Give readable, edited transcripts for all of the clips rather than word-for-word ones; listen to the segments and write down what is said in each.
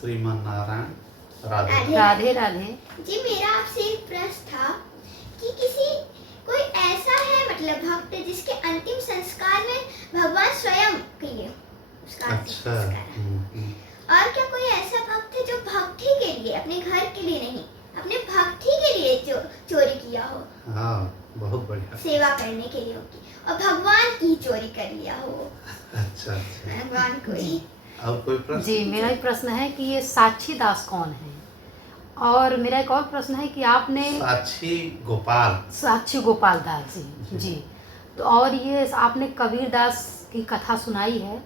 श्रीमान नारायण। राधे राधे राधे। जी मेरा आपसे एक प्रश्न था कि किसी कोई ऐसा है मतलब भक्त जिसके अंतिम संस्कार में भगवान स्वयं किए उसका अंतिम अच्छा। संस्कार। और क्या कोई ऐसा भक्त है जो भक्ति के लिए अपने घर के लिए नहीं अपने भक्ति के लिए चोरी किया हो? हाँ, बहुत बढ़िया। सेवा करने के लिए होगी और भगवान की चोरी कर लिया हो। अच्छा अच्छा। भगवान को ही। और कोई प्रश्न? जी मेरा एक प्रश्न है कि ये साक्षी दास कौन है? और मेरा एक और प्रश्न है कि आपने साक्षी गोपाल दास जी। तो और ये आपने कबीर दास की कथा सुनाई है,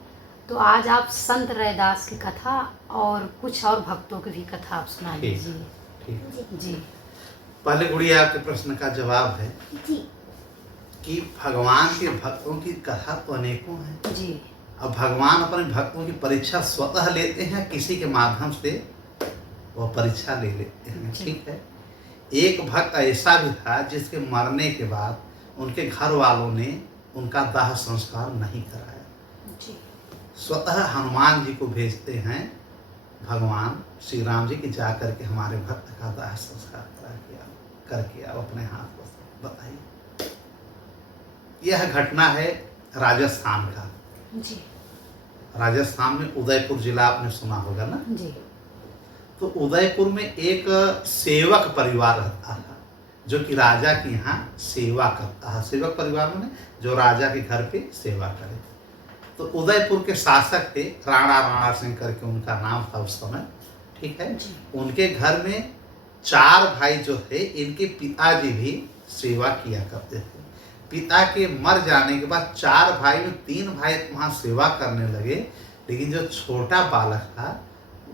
तो आज आप संत रैदास की कथा और कुछ और भक्तों की भी कथा आप सुना लीजिए। ठीक जी। पहले गुड़िया आपके प्रश्न का जवाब है जी कि भगवान के भक्तों की कथा तो अनेकों हैं जी। अब भगवान अपने भक्तों की परीक्षा स्वतः लेते हैं, किसी के माध्यम से वह परीक्षा ले लेते हैं। ठीक है। एक भक्त ऐसा भी था जिसके मरने के बाद उनके घर वालों ने उनका दाह संस्कार नहीं कराया। जी। स्वतः हनुमान जी को भेजते हैं भगवान श्री राम जी की जा करके हमारे भक्त का दाह संस्कार करके आओ अपने हाथ से। बताइए, यह घटना है राजस्थान का। जी। राजस्थान में उदयपुर जिला आपने सुना होगा ना जी। तो उदयपुर में एक सेवक परिवार रहता है जो कि राजा के यहाँ सेवा करता है। सेवक परिवार में जो राजा के घर पे सेवा करे। तो उदयपुर के शासक थे राणा सिंह करके उनका नाम था उस समय। ठीक है। उनके घर में 4 भाई जो थे, इनके पिताजी भी सेवा किया करते थे। पिता के मर जाने के बाद 4 भाई में 3 भाई वहाँ सेवा करने लगे, लेकिन जो छोटा बालक था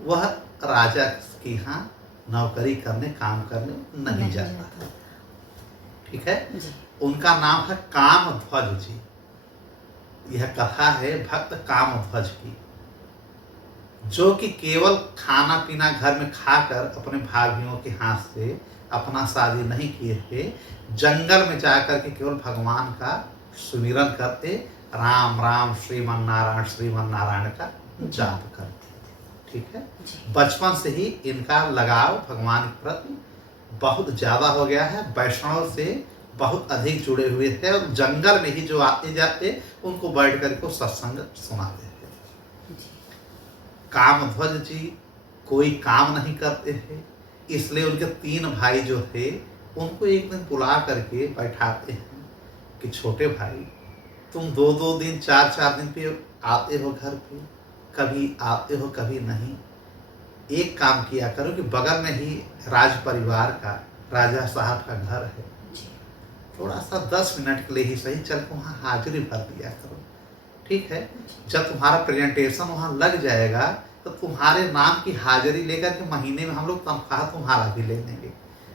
वह राजा के यहाँ नौकरी करने काम करने नहीं जाता था। ठीक है। उनका नाम है कामध्वज जी। यह कथा है भक्त कामध्वज की, जो कि केवल खाना पीना घर में खाकर अपने भाइयों के हाथ से अपना शादी नहीं किए थे, जंगल में जाकर के केवल भगवान का सुमिरन करते, राम राम श्रीमन नारायण का जाप करते। ठीक है। बचपन से ही इनका लगाव भगवान के प्रति बहुत ज़्यादा हो गया है। वैष्णव से बहुत अधिक जुड़े हुए थे और जंगल में ही जो आते जाते उनको बैठ कर को सत्संग सुनाते थे। कामध्वज जी कोई काम नहीं करते थे, इसलिए उनके 3 भाई जो थे उनको एक दिन बुला करके बैठाते हैं कि छोटे भाई, तुम 2-2 दिन 4-4 दिन पे आते हो घर पे, कभी आते हो कभी नहीं। एक काम किया करो कि बगल में ही राज परिवार का राजा साहब का घर है, थोड़ा सा 10 मिनट के लिए ही सही चल के वहाँ हाजिरी भर दिया करो। ठीक है। जब तुम्हारा प्रेजेंटेशन वहाँ लग जाएगा तो तुम्हारे नाम की हाजिरी लेकर के महीने में हम लोग तनख्वाह तुम्हारा भी ले लेंगे।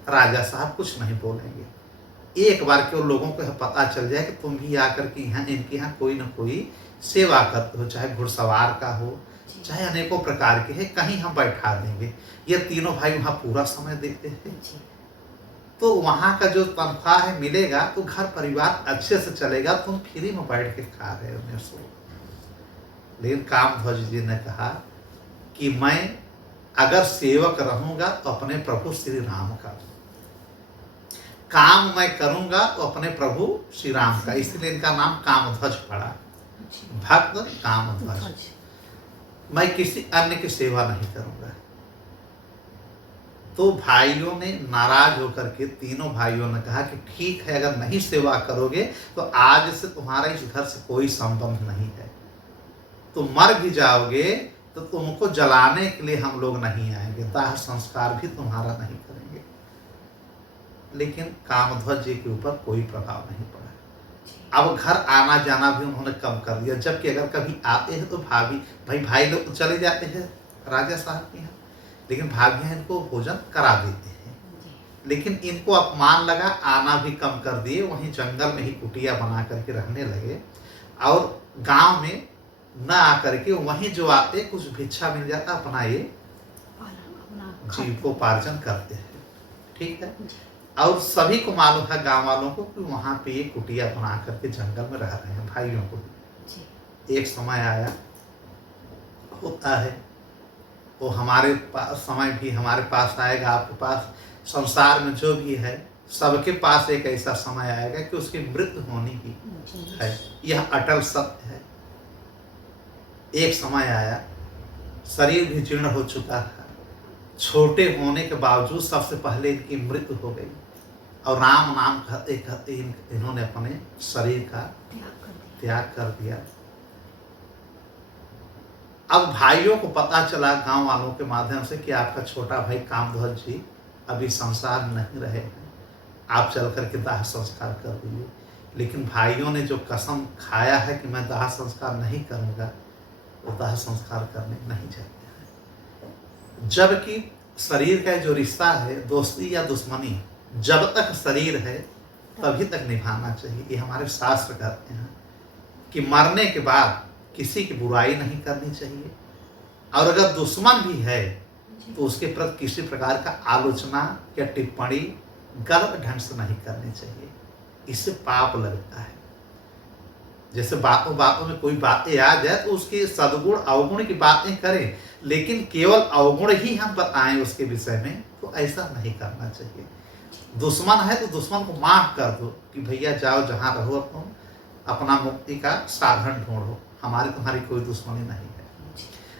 राजा साहब कुछ नहीं बोलेंगे। एक बार केवल लोगों को पता चल जाए कि तुम भी आकर के यहाँ इनके यहाँ कोई ना कोई सेवा करते हो, चाहे घुड़सवार का हो, चाहे अनेकों प्रकार के है, कहीं हम बैठा देंगे। ये तीनों भाई वहाँ पूरा समय देते थे। तो वहाँ का जो तनख्वाह है मिलेगा तो घर परिवार अच्छे से चलेगा, तुम फ्री में बैठ के खा रहे हो सो। लेकिन कामध्वज जी ने कहा कि मैं अगर सेवक रहूंगा तो अपने प्रभु श्री राम का, काम मैं करूंगा तो अपने प्रभु श्री राम का, इसलिए इनका नाम कामध्वज पड़ा। भक्त कामध्वज। मैं किसी अन्य की सेवा नहीं करूंगा। तो भाइयों ने नाराज होकर के, तीनों भाइयों ने कहा कि ठीक है, अगर नहीं सेवा करोगे तो आज से तुम्हारा इस घर से कोई संबंध नहीं है। तुम मर भी जाओगे तो तुमको जलाने के लिए हम लोग नहीं आएंगे, दाह संस्कार भी तुम्हारा नहीं करेंगे। लेकिन कामध्वज जी के ऊपर कोई प्रभाव नहीं पड़ा। अब घर आना जाना भी उन्होंने कम कर दिया, जबकि अगर कभी आते हैं तो भाई लोग तो चले जाते हैं राजा साहब के यहाँ, लेकिन भाभियाँ इनको भोजन करा देते हैं। लेकिन इनको अपमान लगा, आना भी कम कर दिए, वहीं जंगल में ही कुटिया बना करके रहने लगे और गांव में न आकर के वहीं जो आते कुछ भिक्षा मिल जाता अपना ये जीविकोपार्जन करते हैं। ठीक है। और सभी को मालूम है गांव वालों को कि वहाँ पे ये कुटिया बना करके जंगल में रह रहे हैं भाइयों को। एक समय आया होता है वो हमारे पास समय भी हमारे पास आएगा, आपके पास, संसार में जो भी है सबके पास एक ऐसा समय आएगा कि उसकी मृत्यु होनी ही जी। है। यह अटल सत्य है। एक समय आया, शरीर भी जीर्ण हो चुका था, छोटे होने के बावजूद सबसे पहले इनकी मृत्यु हो गई और राम नाम कहते कहते इन्होंने अपने शरीर का त्याग कर दिया। अब भाइयों को पता चला गांव वालों के माध्यम से कि आपका छोटा भाई कामध्वज जी अभी संसार में नहीं रहे हैं, आप चल करके दाह संस्कार कर दीजिए। लेकिन भाइयों ने जो कसम खाया है कि मैं दाह संस्कार नहीं करूंगा, वो दाह संस्कार करने नहीं जाते हैं। जबकि शरीर का जो रिश्ता है, दोस्ती या दुश्मनी, जब तक शरीर है तभी तक निभाना चाहिए। ये हमारे शास्त्र कहते हैं कि मरने के बाद किसी की बुराई नहीं करनी चाहिए, और अगर दुश्मन भी है तो उसके प्रति किसी प्रकार का आलोचना या टिप्पणी गलत ढंग से नहीं करनी चाहिए, इससे पाप लगता है। जैसे बातों बातों में कोई बातें आ जाए तो उसके सद्गुण अवगुण की बातें करें, लेकिन केवल अवगुण ही हम बताएं उसके विषय में, तो ऐसा नहीं करना चाहिए। दुश्मन है तो दुश्मन को माफ कर दो कि भैया जाओ जहाँ रहो, तुम अपना मुक्ति का साधन ढूंढो, हमारी तुम्हारी कोई दुश्मनी नहीं है।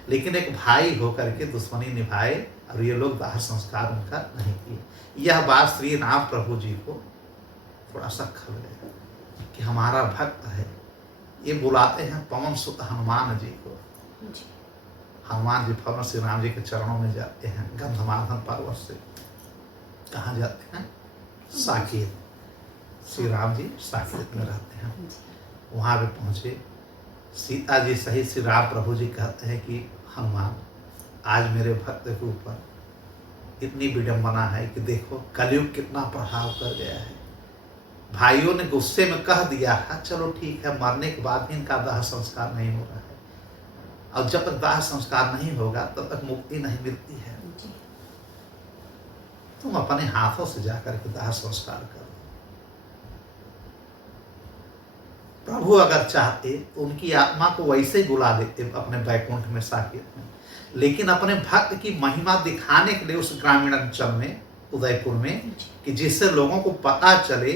लेकिन एक भाई होकर के दुश्मनी निभाए, और ये लोग दाह संस्कार उनका नहीं किए। यह बात श्री राम प्रभु जी को थोड़ा सा खल गया कि हमारा भक्त है। ये बुलाते हैं पवन सुत हनुमान जी को। हनुमान जी फौरन श्री राम जी के चरणों में जाते हैं, गंधमार्दन पर्वत से। कहाँ जाते हैं? साकेत। श्री राम जी साकेत में रहते हैं। वहाँ पे पहुँचे, सीता जी सहित श्री राम प्रभु जी कहते हैं कि हनुमान, आज मेरे भक्त के ऊपर इतनी विडंबना है कि देखो कलयुग कितना प्रभाव कर गया है। भाइयों ने गुस्से में कह दिया है, चलो ठीक है, मरने के बाद भी इनका दाह संस्कार नहीं हो रहा है, और जब तक दाह संस्कार नहीं होगा तब तक मुक्ति नहीं मिलती है। तुम अपने हाथों से जाकर के दाह संस्कार करो। प्रभु अगर चाहते तो उनकी आत्मा को वैसे ही बुला लेते अपने बैकुंठ में, साकेत में, लेकिन अपने भक्त की महिमा दिखाने के लिए उस ग्रामीण अंचल में, उदयपुर में, कि जिससे लोगों को पता चले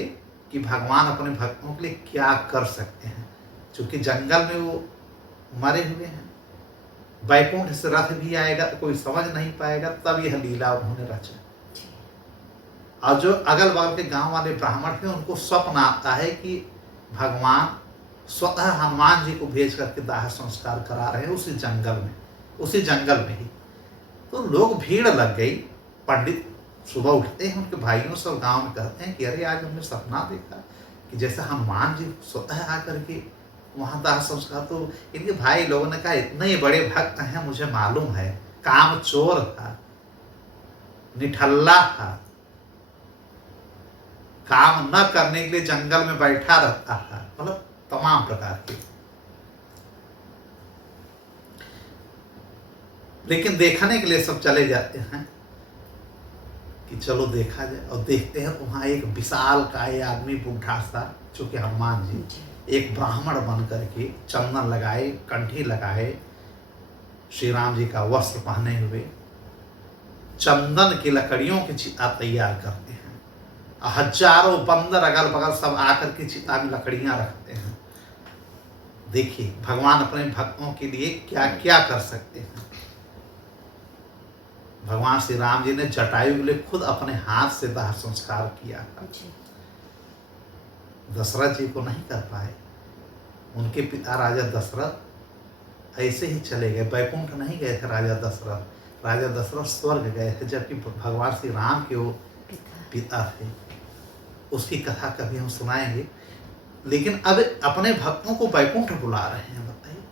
कि भगवान अपने भक्तों के लिए क्या कर सकते हैं। क्योंकि जंगल में वो मरे हुए हैं, बैकुंठ से रथ भी आएगा तो कोई समझ नहीं पाएगा, तब यह लीला उन्होंने रचा। और जो अगल बगल के गांव वाले ब्राह्मण थे, उनको स्वप्न आता है कि भगवान स्वतः हनुमान जी को भेज करके दाह संस्कार करा रहे हैं उसी जंगल में ही। तो लोग भीड़ लग गई। पंडित सुबह उठते हैं उनके भाइयों से और गांव में कहते हैं कि अरे आज हमने सपना देखा कि जैसे हनुमान जी स्वतः आकर के वहाँ दाह संस्कार। तो इनके भाई लोगों ने कहा, इतने बड़े भक्त हैं, मुझे मालूम है, काम चोर था, निठल्ला था, काम न करने के लिए जंगल में बैठा रहता था, मतलब तमाम प्रकार के। लेकिन देखने के लिए सब चले जाते हैं कि चलो देखा जाए, और देखते हैं तो वहाँ एक विशाल काय आदमी, बूढ़ा सा, जो कि हनुमान जी, एक ब्राह्मण बन करके चंदन लगाए, कंठी लगाए, श्री राम जी का वस्त्र पहने हुए, चंदन की लकड़ियों की चिता तैयार करते हैं। हजारों बंदर अगल बगल सब आकर के चिता में लकड़ियां रखते हैं। देखिए भगवान अपने भक्तों के लिए क्या क्या कर सकते हैं। भगवान श्री राम जी ने जटायु के लिए खुद अपने हाथ से दाह संस्कार किया था। दशरथ जी को नहीं कर पाए। उनके पिता राजा दशरथ ऐसे ही चले गए, बैकुंठ नहीं गए थे राजा दशरथ। राजा दशरथ स्वर्ग गए थे, जबकि भगवान श्री राम के वो पिता थे। उसकी कथा कभी हम सुनाएंगे। लेकिन अब अपने भक्तों को बैकुंठ बुला रहे हैं, बताइए।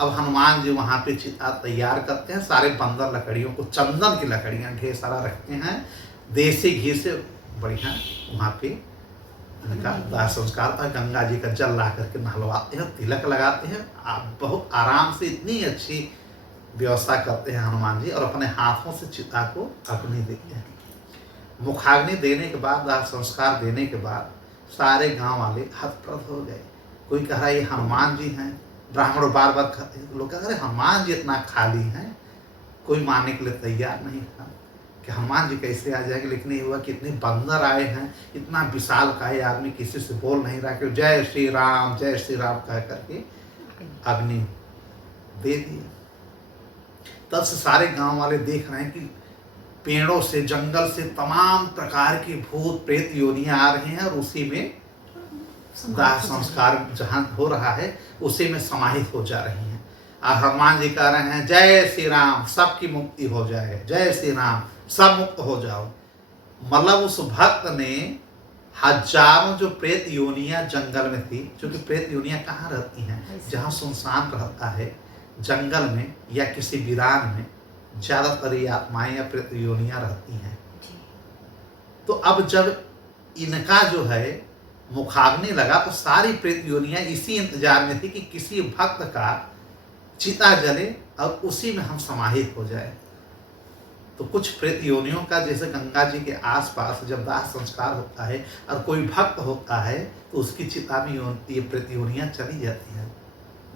अब हनुमान जी वहाँ पे चिता तैयार करते हैं, सारे बंदर लकड़ियों को, चंदन की लकड़ियाँ ढेर सारा रखते हैं, देसी घी से बढ़िया वहाँ पे इनका दाह संस्कार होता है। गंगा जी का जल ला करके नहलवाते हैं, तिलक लगाते हैं, आप बहुत आराम से इतनी अच्छी व्यवस्था करते हैं हनुमान जी, और अपने हाथों से चिता को अग्नि देते हैं। मुखाग्नि देने के बाद, दाह संस्कार देने के बाद सारे गांव वाले हतप्रभ हो गए। कोई कह रहा है ये हनुमान जी हैं, ब्राह्मण बार बार कहते हैं, तो लोग कह रहे हनुमान जी इतना खाली हैं, कोई मानने के लिए तैयार नहीं था कि हनुमान जी कैसे आ जाएंगे। लेकिन ये हुआ कि इतने बंदर आए हैं, इतना विशालकाय आदमी किसी से बोल नहीं रहा कि जय श्री राम कह करके अग्नि दे दिया। तब से सारे गांव वाले देख रहे हैं कि पेड़ों से, जंगल से तमाम प्रकार के भूत प्रेत योनियां आ रहे हैं और उसी में दाह संस्कार जहाँ हो रहा है उसी में समाहित हो जा रही हैं। और हनुमान जी कह रहे हैं जय श्री राम, सबकी मुक्ति हो जाए, जय श्री राम, सब मुक्त हो जाओ। मतलब उस भक्त ने हजारों जो प्रेत योनियां जंगल में थी, क्योंकि प्रेत योनियां कहाँ रहती हैं? जहाँ सुनसान रहता है, जंगल में या किसी वीरान में ज्यादातर ये आत्माएं या प्रेत योनियां रहती हैं। तो अब जब इनका जो है मुखाग्नि लगा तो सारी प्रेत योनियां इसी इंतजार में थी कि किसी भक्त का चिता जले और उसी में हम समाहित हो जाए। तो कुछ प्रेत योनियों का जैसे गंगा जी के आसपास जब दाह संस्कार होता है और कोई भक्त होता है तो उसकी चिता में ये प्रेत योनियां चली जाती हैं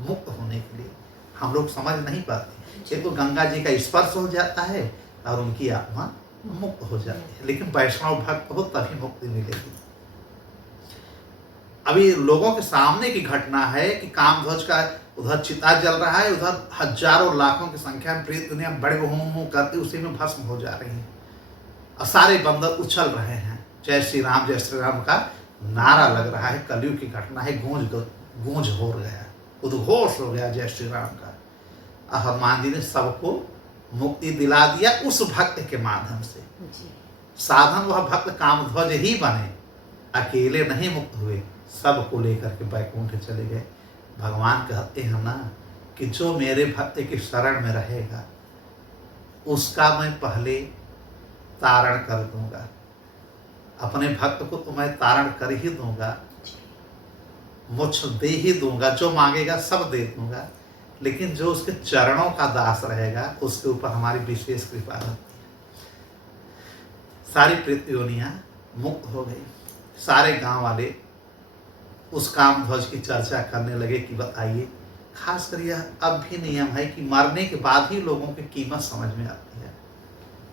मुक्त होने के लिए। हम लोग समझ नहीं पाते। ये तो गंगा जी का स्पर्श हो जाता है और उनकी आत्मा मुक्त हो जाती है। लेकिन वैष्णव भक्त हो तभी मुक्ति मिलेगी। अभी लोगों के सामने की घटना है कि कामध्वज का उधर चिता जल रहा है, उधर हजारों लाखों की संख्या में प्रेत दुनिया बड़े हूं करते उसी में भस्म हो जा रही हैं और सारे बंदर उछल रहे हैं। जय श्री राम का नारा लग रहा है। कलयुग की घटना है। गूंज हो गया, उद्घोष हो गया जय श्री राम का। और हनुमान जी ने सबको मुक्ति दिला दिया उस भक्त के माध्यम से। साधन वह भक्त कामध्वज ही बने, अकेले नहीं मुक्त हुए, सबको लेकर के बैकुंठ चले गए। भगवान कहते हैं ना कि जो मेरे भक्त की शरण में रहेगा उसका मैं पहले तारण कर दूंगा। अपने भक्त को तो मैं तारण कर ही दूंगा, मोक्ष दे ही दूंगा, जो मांगेगा सब दे दूंगा। लेकिन जो उसके चरणों का दास रहेगा उसके ऊपर हमारी विशेष कृपा रहती है। सारी प्रेत योनियां मुक्त हो गई। सारे गांव वाले उस कामध्वज की चर्चा करने लगे कि बताइए, खासकर यह अब भी नियम है कि मरने के बाद ही लोगों की कीमत समझ में आती है।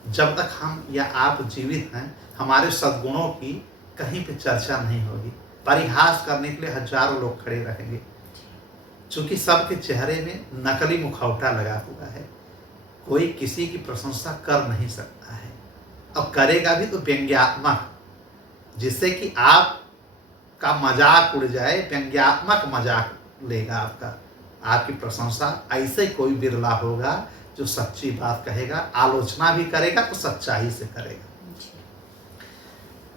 जब तक हम या आप जीवित हैं हमारे सद्गुणों की कहीं पे चर्चा नहीं होगी। परिहास करने के लिए हजारों लोग खड़े रहेंगे, क्योंकि सबके चेहरे में नकली मुखौटा लगा हुआ है। कोई किसी की प्रशंसा कर नहीं सकता है, अब करेगा भी तो व्यंग्यात्मक, जिससे कि आप का मजाक उड़ जाए। व्यंग्यात्मक मजाक लेगा आपकी प्रशंसा। ऐसे कोई बिरला होगा जो सच्ची बात कहेगा। आलोचना भी करेगा तो सच्चाई से करेगा।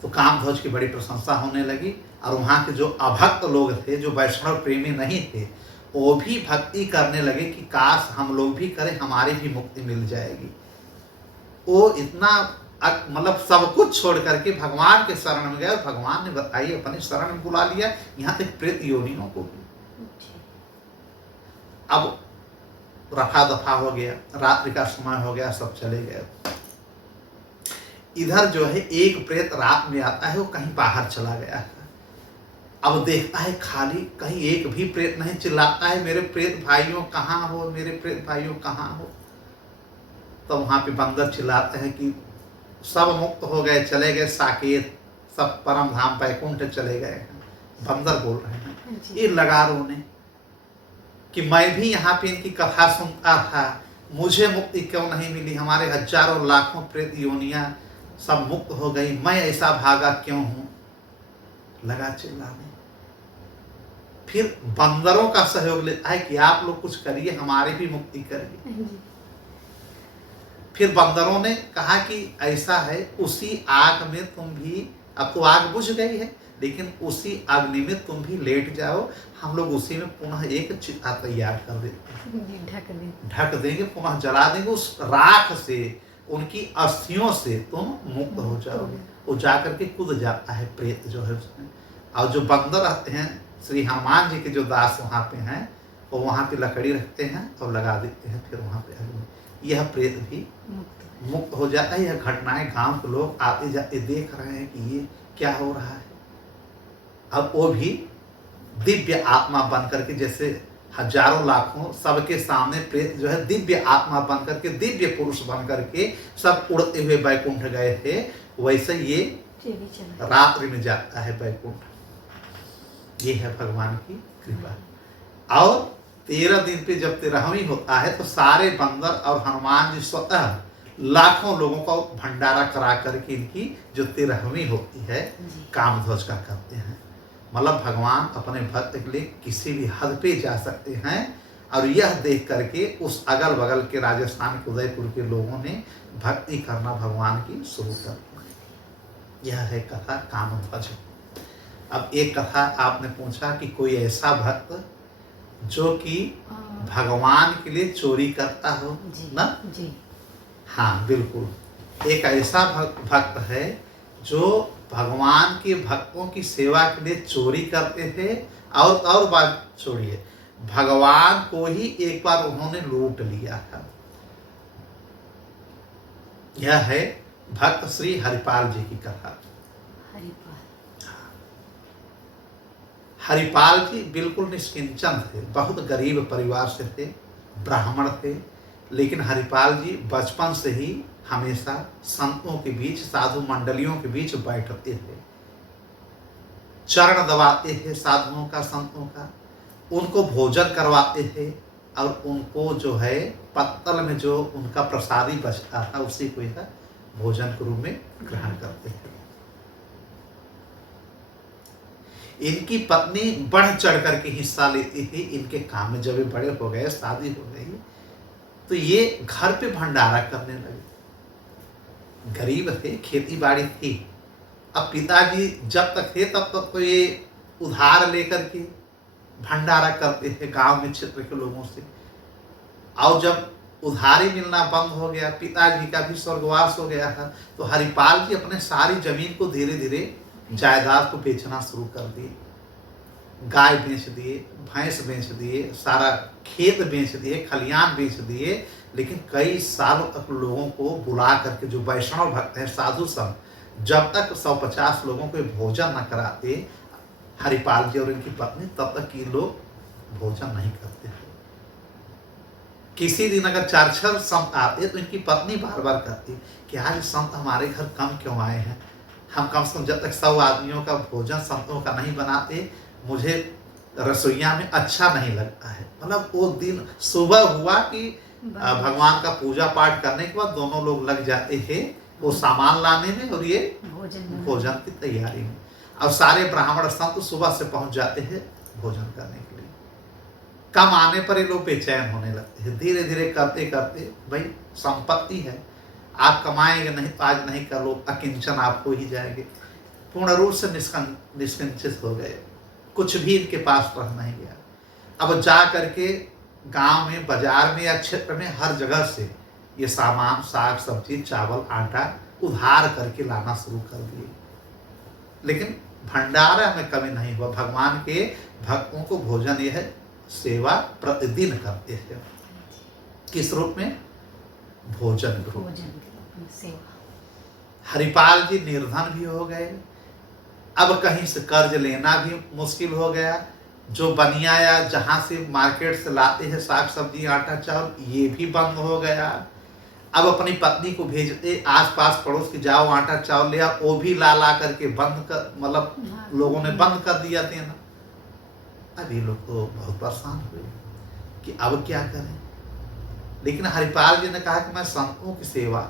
तो कामध्वज की बड़ी प्रशंसा होने लगी और वहाँ के जो अभक्त लोग थे, जो वैष्णव प्रेमी नहीं थे, वो भी भक्ति करने लगे कि काश हम लोग भी करें, हमारी भी मुक्ति मिल जाएगी। वो इतना मतलब सब कुछ छोड़ करके भगवान के शरण में गए और भगवान ने बताइए अपने शरण में बुला लिया, यहाँ तक प्रेत योनियों को भी। अब रफा दफा हो गया, रात्रि का समय हो गया, सब चले गए। इधर जो है एक प्रेत रात में आता है, वो कहीं बाहर चला गया है। अब देखता है खाली, कहीं एक भी प्रेत नहीं। चिल्लाता है मेरे प्रेत भाइयों कहाँ हो, मेरे प्रेत भाइयों कहाँ हो। तो वहां पे बंदर चिल्लाते हैं कि सब मुक्त हो गए, चले गए साकेत, सब परम धाम बैकुंठ चले गए हैं। बंदर बोल रहे हैं। ये लगा रोने कि मैं भी यहाँ पे इनकी कथा सुनता था, मुझे मुक्ति क्यों नहीं मिली। हमारे हजारों लाखों प्रेत योनियां सब मुक्त हो गई, मैं ऐसा भागा क्यों हूँ। लगा चिल्लाने। फिर बंदरों का सहयोग लेता है कि आप लोग कुछ करिए, हमारी भी मुक्ति करिए। फिर बंदरों ने कहा कि ऐसा है, उसी आग में तुम भी, अब तो आग बुझ गई है, लेकिन उसी अग्नि में तुम भी लेट जाओ, हम लोग उसी में पुनः एक चिता तैयार कर देते हैं, ढक देंगे, पुनः जला देंगे। उस राख से, उनकी अस्थियों से तुम मुक्त हो जाओगे। वो जाकर के कूद जाता है प्रेत जो है उसमें। और जो बंदर रहते हैं, श्री हनुमान जी के जो दास वहाँ पे हैं, वो वहाँ पे लकड़ी रखते हैं और लगा देते हैं, फिर वहाँ पे अग्नि। यह प्रेत भी मुक्त हो जाता है। यह घटनाएं गांव के लोग आते जाते देख रहे हैं कि ये क्या हो रहा है। अब वो भी दिव्य आत्मा बन करके, जैसे हजारों लाखों सबके सामने प्रेत जो है दिव्य आत्मा बन करके, दिव्य पुरुष बन करके सब उड़ते हुए बैकुंठ गए थे, वैसे ये भी चला। रात्रि में जाता है बैकुंठ। ये है भगवान की कृपा। और 13 दिन पे जब 13वीं होता है तो सारे बंदर और हनुमान जी स्वतः लाखों लोगों का भंडारा करा करके इनकी जो 13वीं होती है जी। कामध्वज का करते हैं। मतलब भगवान अपने भक्त के लिए किसी भी हद पे जा सकते हैं। और यह देख करके उस अगल बगल के राजस्थान के उदयपुर के लोगों ने भक्ति करना भगवान की शुरू कर दी। यह है कथा कामध्वज। अब एक कथा आपने पूछा कि कोई ऐसा भक्त जो कि भगवान के लिए चोरी करता हो जी ना। जी। हाँ बिल्कुल, एक ऐसा भक्त है जो भगवान के भक्तों की सेवा के लिए चोरी करते थे। और बात छोड़िए, भगवान को ही एक बार उन्होंने लूट लिया था। यह है भक्त श्री हरिपाल जी की कथा। हरिपाल जी बिल्कुल निष्किंचन थे, बहुत गरीब परिवार से थे, ब्राह्मण थे। लेकिन हरिपाल जी बचपन से ही हमेशा संतों के बीच, साधु मंडलियों के बीच बैठते थे, चरण दबाते थे साधुओं का, संतों का, उनको भोजन करवाते थे। और उनको जो है पत्तल में जो उनका प्रसादी बचता था उसी को यह भोजन के रूप में ग्रहण करते थे। इनकी पत्नी बढ़ चढ़ करके हिस्सा लेती थी इनके काम में। जब ये बड़े हो गए, शादी हो गई, तो ये घर पे भंडारा करने लगे। गरीब थे, खेती बाड़ी थी। अब पिताजी जब तक थे तब तक तो ये उधार लेकर के भंडारा करते थे गांव में, क्षेत्र के लोगों से। और जब उधारी मिलना बंद हो गया, पिताजी का भी स्वर्गवास हो गया था, तो हरिपाल जी अपने सारी जमीन को धीरे धीरे जायदाद को बेचना शुरू कर दिए। गाय बेच दिए, भैंस बेच दिए, सारा खेत बेच दिए, खलियान बेच दिए। लेकिन कई सालों तक लोगों को बुला करके, जो वैष्णव भक्त हैं, साधु संत, जब तक 150 लोगों को भोजन न कराते हरिपाल जी और इनकी पत्नी, तब तक ये लोग भोजन नहीं करते थे। किसी दिन अगर 4-6 संत आते तो इनकी पत्नी बार बार कहती कि आज संत हमारे घर कम क्यों आए हैं, हम कम से कम जब तक 100 आदमियों का भोजन संतों का नहीं बनाते, मुझे रसोईया में अच्छा नहीं लगता है। मतलब वो दिन सुबह हुआ कि भगवान का पूजा पाठ करने के बाद दोनों लोग लग जाते थे वो सामान लाने में और ये भोजन की तैयारी में। और सारे ब्राह्मण संत सुबह से पहुंच जाते हैं भोजन करने के लिए। कम आने पर ये लोग बेचैन होने लगते हैं। धीरे धीरे करते करते, भाई संपत्ति है, आप कमाएंगे नहीं तो आज नहीं कर लो, अकिंचन आप हो ही जाएंगे। पूर्ण रूप से निष्किंचित हो गए, कुछ भी इनके पास रह नहीं गया। अब जा करके गांव में, बाजार में या क्षेत्र में हर जगह से ये सामान, साग सब्जी, चावल, आटा उधार करके लाना शुरू कर दिए। लेकिन भंडारा में कमी नहीं हुआ। भगवान के भक्तों को भोजन, यह सेवा प्रतिदिन करते थे। किस रूप में? भोजन के रूप में सेवा। हरिपाल जी निर्धन भी हो गए। अब कहीं से कर्ज लेना भी मुश्किल हो गया। जो बनिया या जहाँ से मार्केट से लाते हैं साग सब्जी, आटा चावल, ये भी बंद हो गया। अब अपनी पत्नी को भेजते आस पास पड़ोस की, जाओ आटा चावल ले आओ, वो भी ला करके बंद कर, मतलब लोगों ने बंद कर दिया देना। अब ये लोग तो बहुत परेशान हुए कि अब क्या करें। लेकिन हरिपाल जी ने कहा कि मैं संतों की सेवा,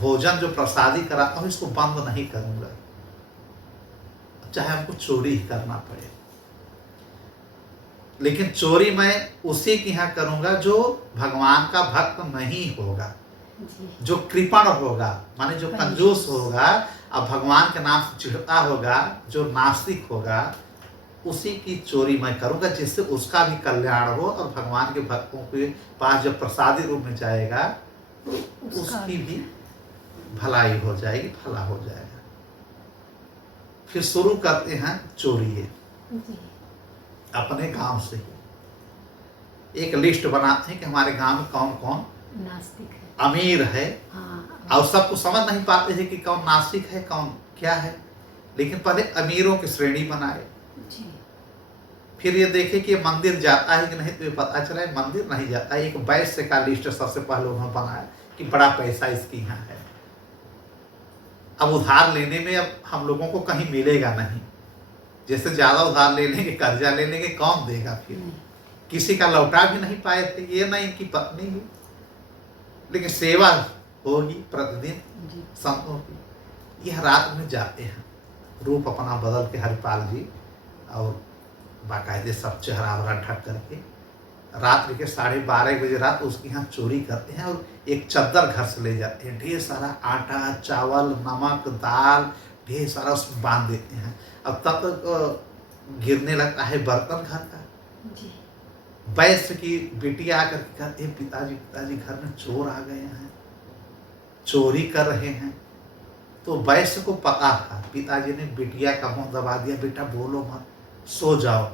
भोजन जो प्रसादी कराता हूँ, इसको बंद नहीं करूंगा, चाहे हमको चोरी ही करना पड़े। लेकिन चोरी मैं उसी के यहाँ करूंगा जो भगवान का भक्त नहीं होगा, जो कृपण होगा, माने जो कंजूस होगा, अब भगवान के नाम से चिढ़ता होगा, जो नास्तिक होगा, उसी की चोरी मैं करूंगा, जिससे उसका भी कल्याण हो और भगवान के भक्तों के पास जब प्रसादी रूप में जाएगा तो उसकी भी भलाई हो जाएगी, भला हो जाएगा। फिर शुरू करते हैं चोरी। अपने गांव से एक लिस्ट बनाते हैं कि हमारे गांव में कौन कौन नास्तिक है, अमीर है। और सबको समझ नहीं पाते थे कि कौन नास्तिक है, कौन क्या है। लेकिन पहले अमीरों की श्रेणी बनाए, फिर ये देखे कि ये मंदिर जाता है कि नहीं, तो ये पता चला है मंदिर नहीं जाता है। एक वैश्य का लिस्ट सबसे पहले उन्होंने बनाया कि बड़ा पैसा इसके यहाँ है, अब उधार लेने में अब हम लोगों को कहीं मिलेगा नहीं, जैसे ज़्यादा उधार ले लेंगे, कर्जा ले लेंगे, कौन देगा फिर, नहीं। किसी का लौटा भी नहीं पाए थे। ये नहीं इनकी पत्नी ही, लेकिन सेवा होगी प्रतिदिन जी संतों की। यह रात में जाते हैं, रूप अपना बदल के हरिपाल जी, और बाकायदे सब चेहरा वरा ढक करके रात्रि के 12:30 बजे रात उसके यहाँ चोरी करते हैं और एक चद्दर घर से ले जाते हैं। ढेर सारा आटा, चावल, नमक, दाल ढेर सारा उसमें बांध देते हैं। अब तब तक गिरने लगता है बर्तन घर का। जी वैश्य की बेटियां आकर के कहते हैं, पिताजी पिताजी घर में चोर आ गए हैं, चोरी कर रहे हैं। तो वैश्य को पता था, पिताजी ने बिटिया का मुंह दबा दिया, बेटा बोलो मत, सो जाओ।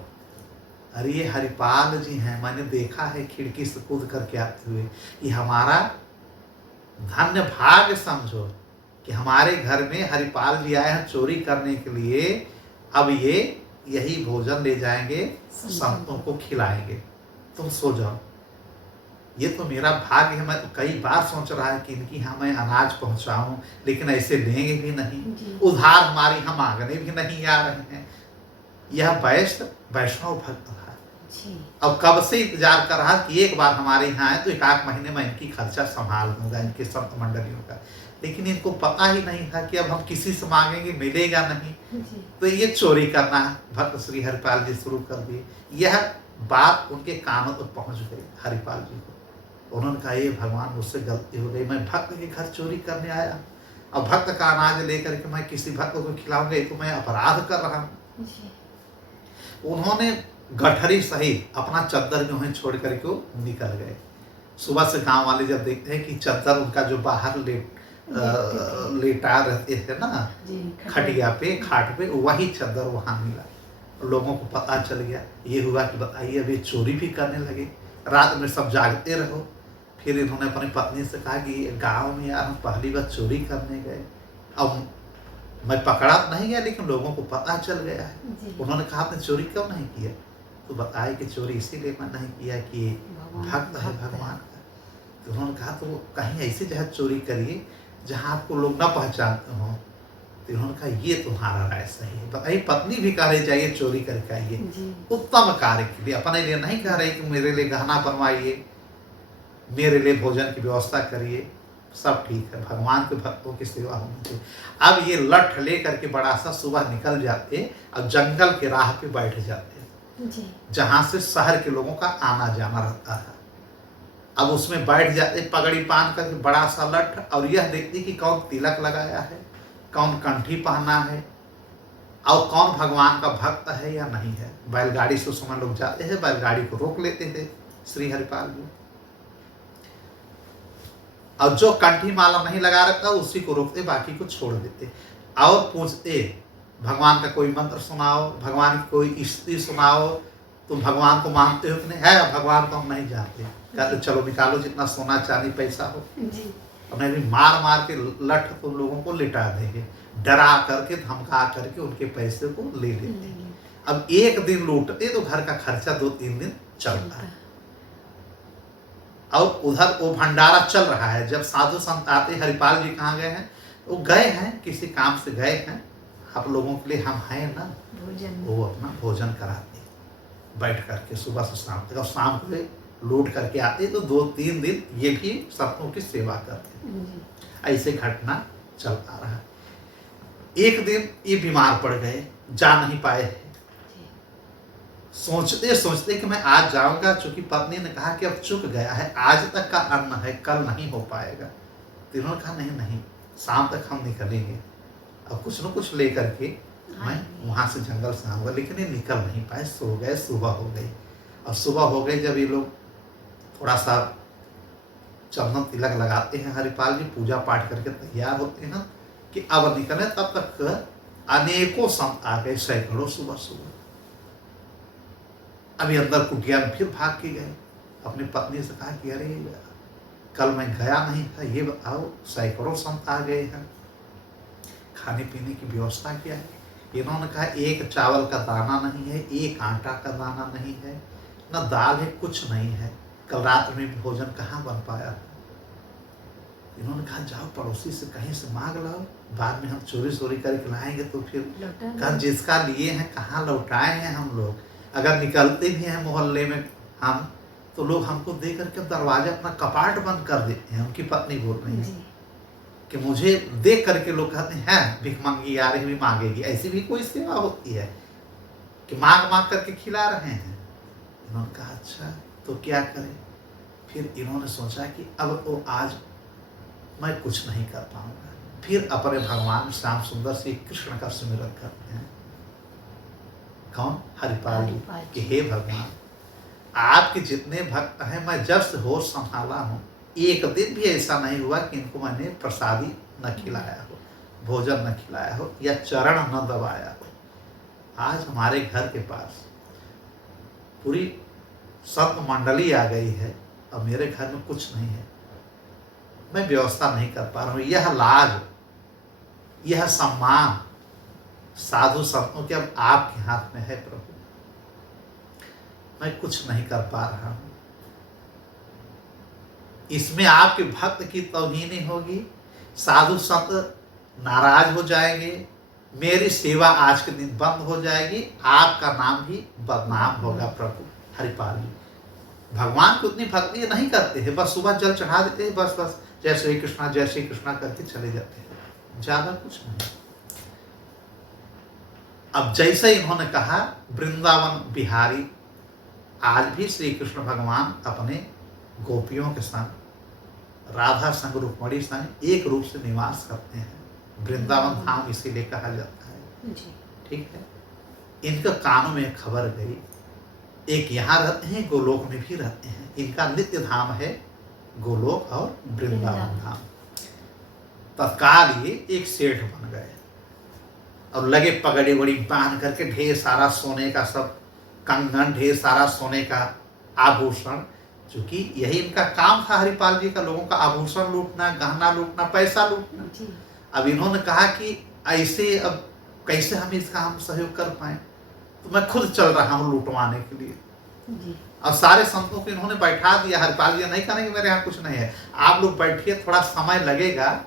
अरे ये हरिपाल जी हैं, मैंने देखा है खिड़की से कूद करके आते हुए, ये हमारा धन्य भाग्य समझो कि हमारे घर में हरिपाल जी आए हैं चोरी करने के लिए। अब ये यही भोजन ले जाएंगे, संतों को खिलाएंगे, तुम सो जाओ। ये तो मेरा भाग्य है। मैं तो कई बार सोच रहा है कि इनकी यहाँ मैं अनाज पहुँचाऊँ, लेकिन ऐसे लेंगे भी नहीं, जी उधार हमारी हम मांगने भी नहीं आ रहे हैं। यह वैष्णव भक्त था। जी अब कब से इंतजार कर रहा कि एक बार हमारे यहाँ आए तो एक आध महीने में इनकी खर्चा संभाल दूंगा, इनके संत मंडलियों का। लेकिन इनको पता ही नहीं था कि अब हम किसी से मांगेंगे मिलेगा नहीं, जी तो ये चोरी करना भक्त श्री हरिपाल जी शुरू कर दिए। यह बात उनके कानों तक पहुंच गई हरिपाल जी को। उन्होंने कहा, ये भगवान मुझसे गलती हो गई, मैं भक्त के घर चोरी करने आया, अब भक्त का अनाज लेकर के मैं किसी भक्त को खिलाऊंगा, ये तो मैं अपराध कर रहा हूँ। जी उन्होंने गठरी सहित अपना चद्दर जो है छोड़ करके वो निकल गए। सुबह से गांव वाले जब देखते हैं कि चद्दर उनका जो बाहर लेटा रहते थे ना जी खटिया पे, खाट पे, वही चद्दर वहाँ मिला। लोगों को पता चल गया। ये हुआ कि बताइए, अभी चोरी भी करने लगे, रात में सब जागते रहो। फिर इन्होंने अपनी पत्नी से कहा कि गांव में यार हम पहली बार चोरी करने गए, अब मैं पकड़ा नहीं गया लेकिन लोगों को पता चल गया है। जी उन्होंने कहा, आपने चोरी क्यों नहीं किया? तो बताया कि चोरी इसीलिए मैं नहीं किया कि भक्त है भगवान का। तो उन्होंने कहा, तो कहीं ऐसी जगह चोरी करिए जहाँ आपको लोग न पहचानते हों। तो उन्होंने कहा, ये तुम्हारा राय सही है। बताइए, पत्नी भी कह रही चाहिए चोरी करके आइए, जी उत्तम कार्य के लिए, अपने लिए नहीं कह रही कि मेरे लिए गहना बनवाइए, मेरे लिए भोजन की व्यवस्था करिए, सब ठीक है, भगवान के भक्तों की सेवा होनी चाहिए। अब ये लठ ले करके बड़ा सा सुबह निकल जाते, अब जंगल के राह पे बैठ जाते, जी जहाँ से शहर के लोगों का आना जाना रहता है। अब उसमें बैठ जाते पगड़ी बांध करके बड़ा सा लठ, और यह देखते कि कौन तिलक लगाया है, कौन कंठी पहना है, और कौन भगवान का भक्त है या नहीं है। बैलगाड़ी से उस समय लोग जाते थे, बैलगाड़ी को रोक लेते थे श्री हरिपाल जी, और जो कंठी माला नहीं लगा रखता उसी को रोकते, बाकी को छोड़ देते और पूछते, भगवान का कोई मंत्र सुनाओ, भगवान की कोई स्तुति सुनाओ, तुम भगवान को मानते हो कि नहीं? है, भगवान को हम नहीं जानते। कहते चलो निकालो जितना सोना चांदी पैसा हो। जी उन्हें भी मार मार के लठ तुम लोगों को लिटा देंगे, डरा करके धमका करके उनके पैसे को ले लेते हैं। अब एक दिन लूटते तो घर का खर्चा 2-3 दिन चलता है। और उधर वो भंडारा चल रहा है। जब साधु संत आते, हरिपाल जी कहाँ गए हैं? वो गए हैं, किसी काम से गए हैं, आप लोगों के लिए हम हैं ना, भोजन वो अपना भोजन कराते बैठ करके सुबह से शाम तक, और शाम को लूट करके आते तो 2-3 दिन ये भी संतों की सेवा करते। जी ऐसे घटना चलता रहा। एक दिन ये बीमार पड़ गए, जा नहीं पाए। सोचते सोचते कि मैं आज जाऊंगा, चूंकि पत्नी ने कहा कि अब चुक गया है, आज तक का अन्न है, कल नहीं हो पाएगा। तो इन्होंने कहा नहीं नहीं, शाम तक हम निकलेंगे, अब कुछ न कुछ लेकर के मैं वहाँ से जंगल से आऊँगा। लेकिन ये निकल नहीं पाए, सो गए। सुबह हो गई, और सुबह हो गई जब ये लोग थोड़ा सा चंदन तिलक लगाते हैं, हरिपाल जी पूजा पाठ करके तैयार होते हैं कि अब निकले, तब तक अनेकों संत आ गए, सैकड़ों सुबह सुबह। अभी अंदर कुटिया में फिर भाग के गए, अपनी पत्नी से कहा कि अरे कल मैं गया नहीं था, ये बताओ सैकड़ों संत आ गए हैं, खाने पीने की व्यवस्था क्या है? इन्होंने कहा एक चावल का दाना नहीं है, एक आटा का दाना नहीं है, न दाल है, कुछ नहीं है, कल रात में भोजन कहाँ बन पाया। इन्होंने कहा जाओ पड़ोसी से कहीं से मांग लाओ, बाद में हम चोरी चोरी करके लाएंगे तो फिर कहा जिसका लिए हैं कहाँ लौटाए हैं हम लोग। अगर निकलते भी हैं मोहल्ले में हम तो लोग हमको दे करके दरवाजा अपना कपाट बंद कर देते हैं। उनकी पत्नी बोल रही है कि मुझे देख करके लोग कहते हैं भिखमंगी आ रही भी मांगेगी। ऐसी भी कोई सेवा होती है कि मांग मांग करके खिला रहे हैं। इन्होंने कहा अच्छा तो क्या करें। फिर इन्होंने सोचा कि अब वो आज मैं कुछ नहीं कर पाऊंगा। फिर अपने भगवान श्याम सुंदर श्री कृष्ण का स्मरण करते हैं। कौन? हरिपाल जी कि हे भगवान, आपके जितने भक्त हैं मैं जब से होश संभाला हूँ एक दिन भी ऐसा नहीं हुआ कि इनको मैंने प्रसादी न खिलाया हो, भोजन न खिलाया हो या चरण न दबाया हो। आज हमारे घर के पास पूरी संत मंडली आ गई है और मेरे घर में कुछ नहीं है, मैं व्यवस्था नहीं कर पा रहा हूँ। यह लाज, यह सम्मान साधु संतों के अब आपके हाथ में है प्रभु, मैं कुछ नहीं कर पा रहा हूँ। इसमें आपके भक्त की तौहीनी होगी, साधु संत नाराज हो जाएंगे, मेरी सेवा आज के दिन बंद हो जाएगी, आपका नाम भी बदनाम होगा प्रभु। हरिपाल जी भगवान को उतनी भक्ति नहीं करते हैं, बस सुबह जल चढ़ा देते हैं, बस जय श्री कृष्णा करके चले जाते हैं, ज्यादा कुछ नहीं। अब जैसे इन्होंने कहा वृंदावन बिहारी, आज भी श्री कृष्ण भगवान अपने गोपियों के संग राधा संग रुक्मणी संग एक रूप से निवास करते हैं। वृंदावन धाम इसीलिए कहा जाता है। ठीक है। इनके कानों में खबर गई, एक यहाँ रहते हैं, गोलोक में भी रहते हैं। इनका नित्य धाम है गोलोक और वृंदावन धाम। तत्काल ये एक सेठ बन गए और लगे पगड़ी वड़ी बांध करके ढेर सारा सोने का सब कंगन, ढेर सारा सोने का आभूषण, क्योंकि यही इनका काम था हरिपाल जी का, लोगों का आभूषण लूटना, गहना लूटना, पैसा लूटना। अब इन्होंने कहा कि ऐसे अब कैसे हम इसका हम सहयोग कर पाए, तो मैं खुद चल रहा हूँ लूटवाने के लिए। और सारे संतों को इन्होंने बैठा दिया। हरिपाल जी नहीं कहने कि मेरे यहाँ कुछ नहीं है, आप लोग बैठिए, थोड़ा समय लगेगा,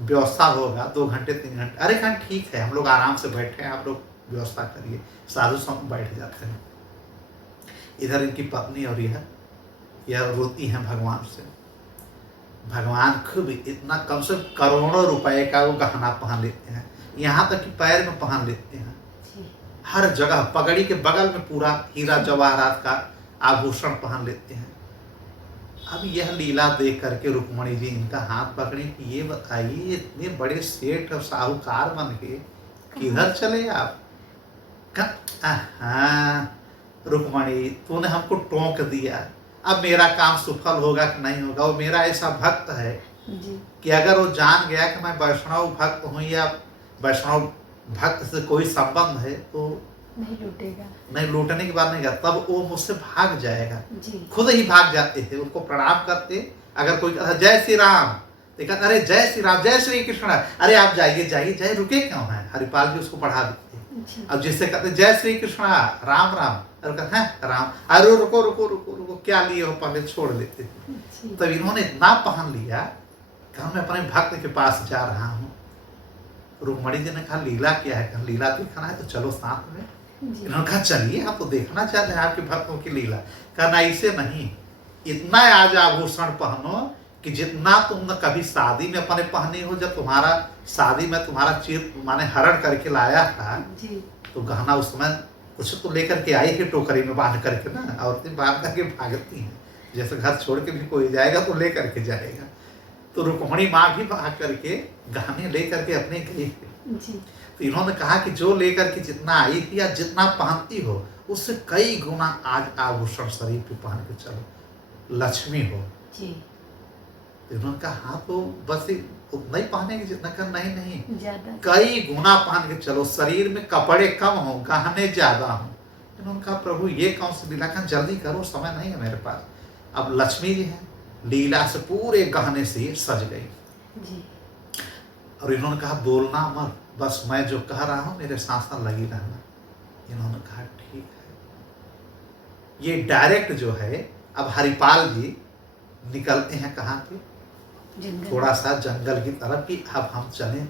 व्यवस्था होगा 2 घंटे 3 घंटे। अरे कहा ठीक है, हम लोग आराम से बैठे हैं, आप लोग व्यवस्था करिए। साधु संत बैठ जाते हैं। इधर इनकी पत्नी और यह रोती हैं भगवान से। भगवान खूब इतना कम से करोड़ों रुपए का वो गहना पहन लेते हैं, यहाँ तक कि पैर में पहन लेते हैं, हर जगह पगड़ी के बगल में पूरा हीरा जवाहरात का आभूषण पहन लेते हैं। अब यह लीला देख करके रुक्मणी जी इनका हाथ पकड़ी कि ये बताइए इतने बड़े सेठ और साहूकार बन के किधर चले आप। रुक्मणी तूने हमको टोंक दिया, अब मेरा काम सफल होगा कि नहीं होगा। वो मेरा ऐसा भक्त है कि अगर वो जान गया कि मैं वैष्णव भक्त हूँ या वैष्णव भक्त से कोई संबंध है तो नहीं लूटेगा, नहीं लूटने की बात नहीं कर, तब वो मुझसे भाग जाएगा। खुद ही भाग जाते थे, उनको प्रणाम करते। अगर कोई कहता जय श्री राम तो कहता अरे जय श्री राम, जय श्री कृष्ण, अरे आप जाइए जाइए, जय रुके क्यों है। हरिपाल जी उसको बढ़ा देते। अब जिससे कहते जय श्री कृष्ण राम राम, अरे कहते हैं राम, अरे रुको रुको रुको रुको, क्या लिए हो, पहले छोड़ देते। तब इन्होंने इतना पहन लिया कि मैं अपने भक्त के पास जा रहा हूँ। रुक्मणी जी ने कहा लीला क्या है, कहा लीला देखना है तो चलो साथ में। इन्होंने कहा चलिए, आप तो देखना चाहते हैं आपके भक्तों की लीला। कहा ना ऐसे नहीं, इतना आज आभूषण पहनो कि जितना तुम न कभी शादी में अपने पहनी हो। जब तुम्हारा शादी में तुम्हारा चीर माने हरण करके लाया था तो गहना उस समय कुछ तो लेकर के आई थी टोकरी में बांध करके ना, औरतें बांध करके भागती हैं, जैसे घर छोड़ के भी कोई जाएगा तो ले करके जाएगा। तो रुक्मणी माँ भी भाग करके गहने ले करके अपने गई थी। तो इन्होंने कहा कि जो लेकर के जितना आई थी या जितना पहनती हो उससे कई गुना आज आभूषण शरीर पे पहन के चलो, लक्ष्मी हो। तो इन्होंने कहा हाँ तो बस उतना ही पहनेंगे जितना कर, नहीं कई गुना पहन के चलो, शरीर में कपड़े कम हो गहने ज्यादा हो। इन्होंने कहा प्रभु ये कौन सी लीला, कहा जल्दी करो, समय नहीं है मेरे पास। अब लक्ष्मी जी हैं, लीला से पूरे गहने से सज गई। और इन्होंने कहा बोलना मत, बस मैं जो कह रहा हूँ मेरे साथ साथ लगी रहना। इन्होंने कहा ठीक है। ये डायरेक्ट जो है, अब हरिपाल जी निकलते हैं कहाँ पे, जंगल। थोड़ा सा जंगल की तरफ कि अब हम चलें,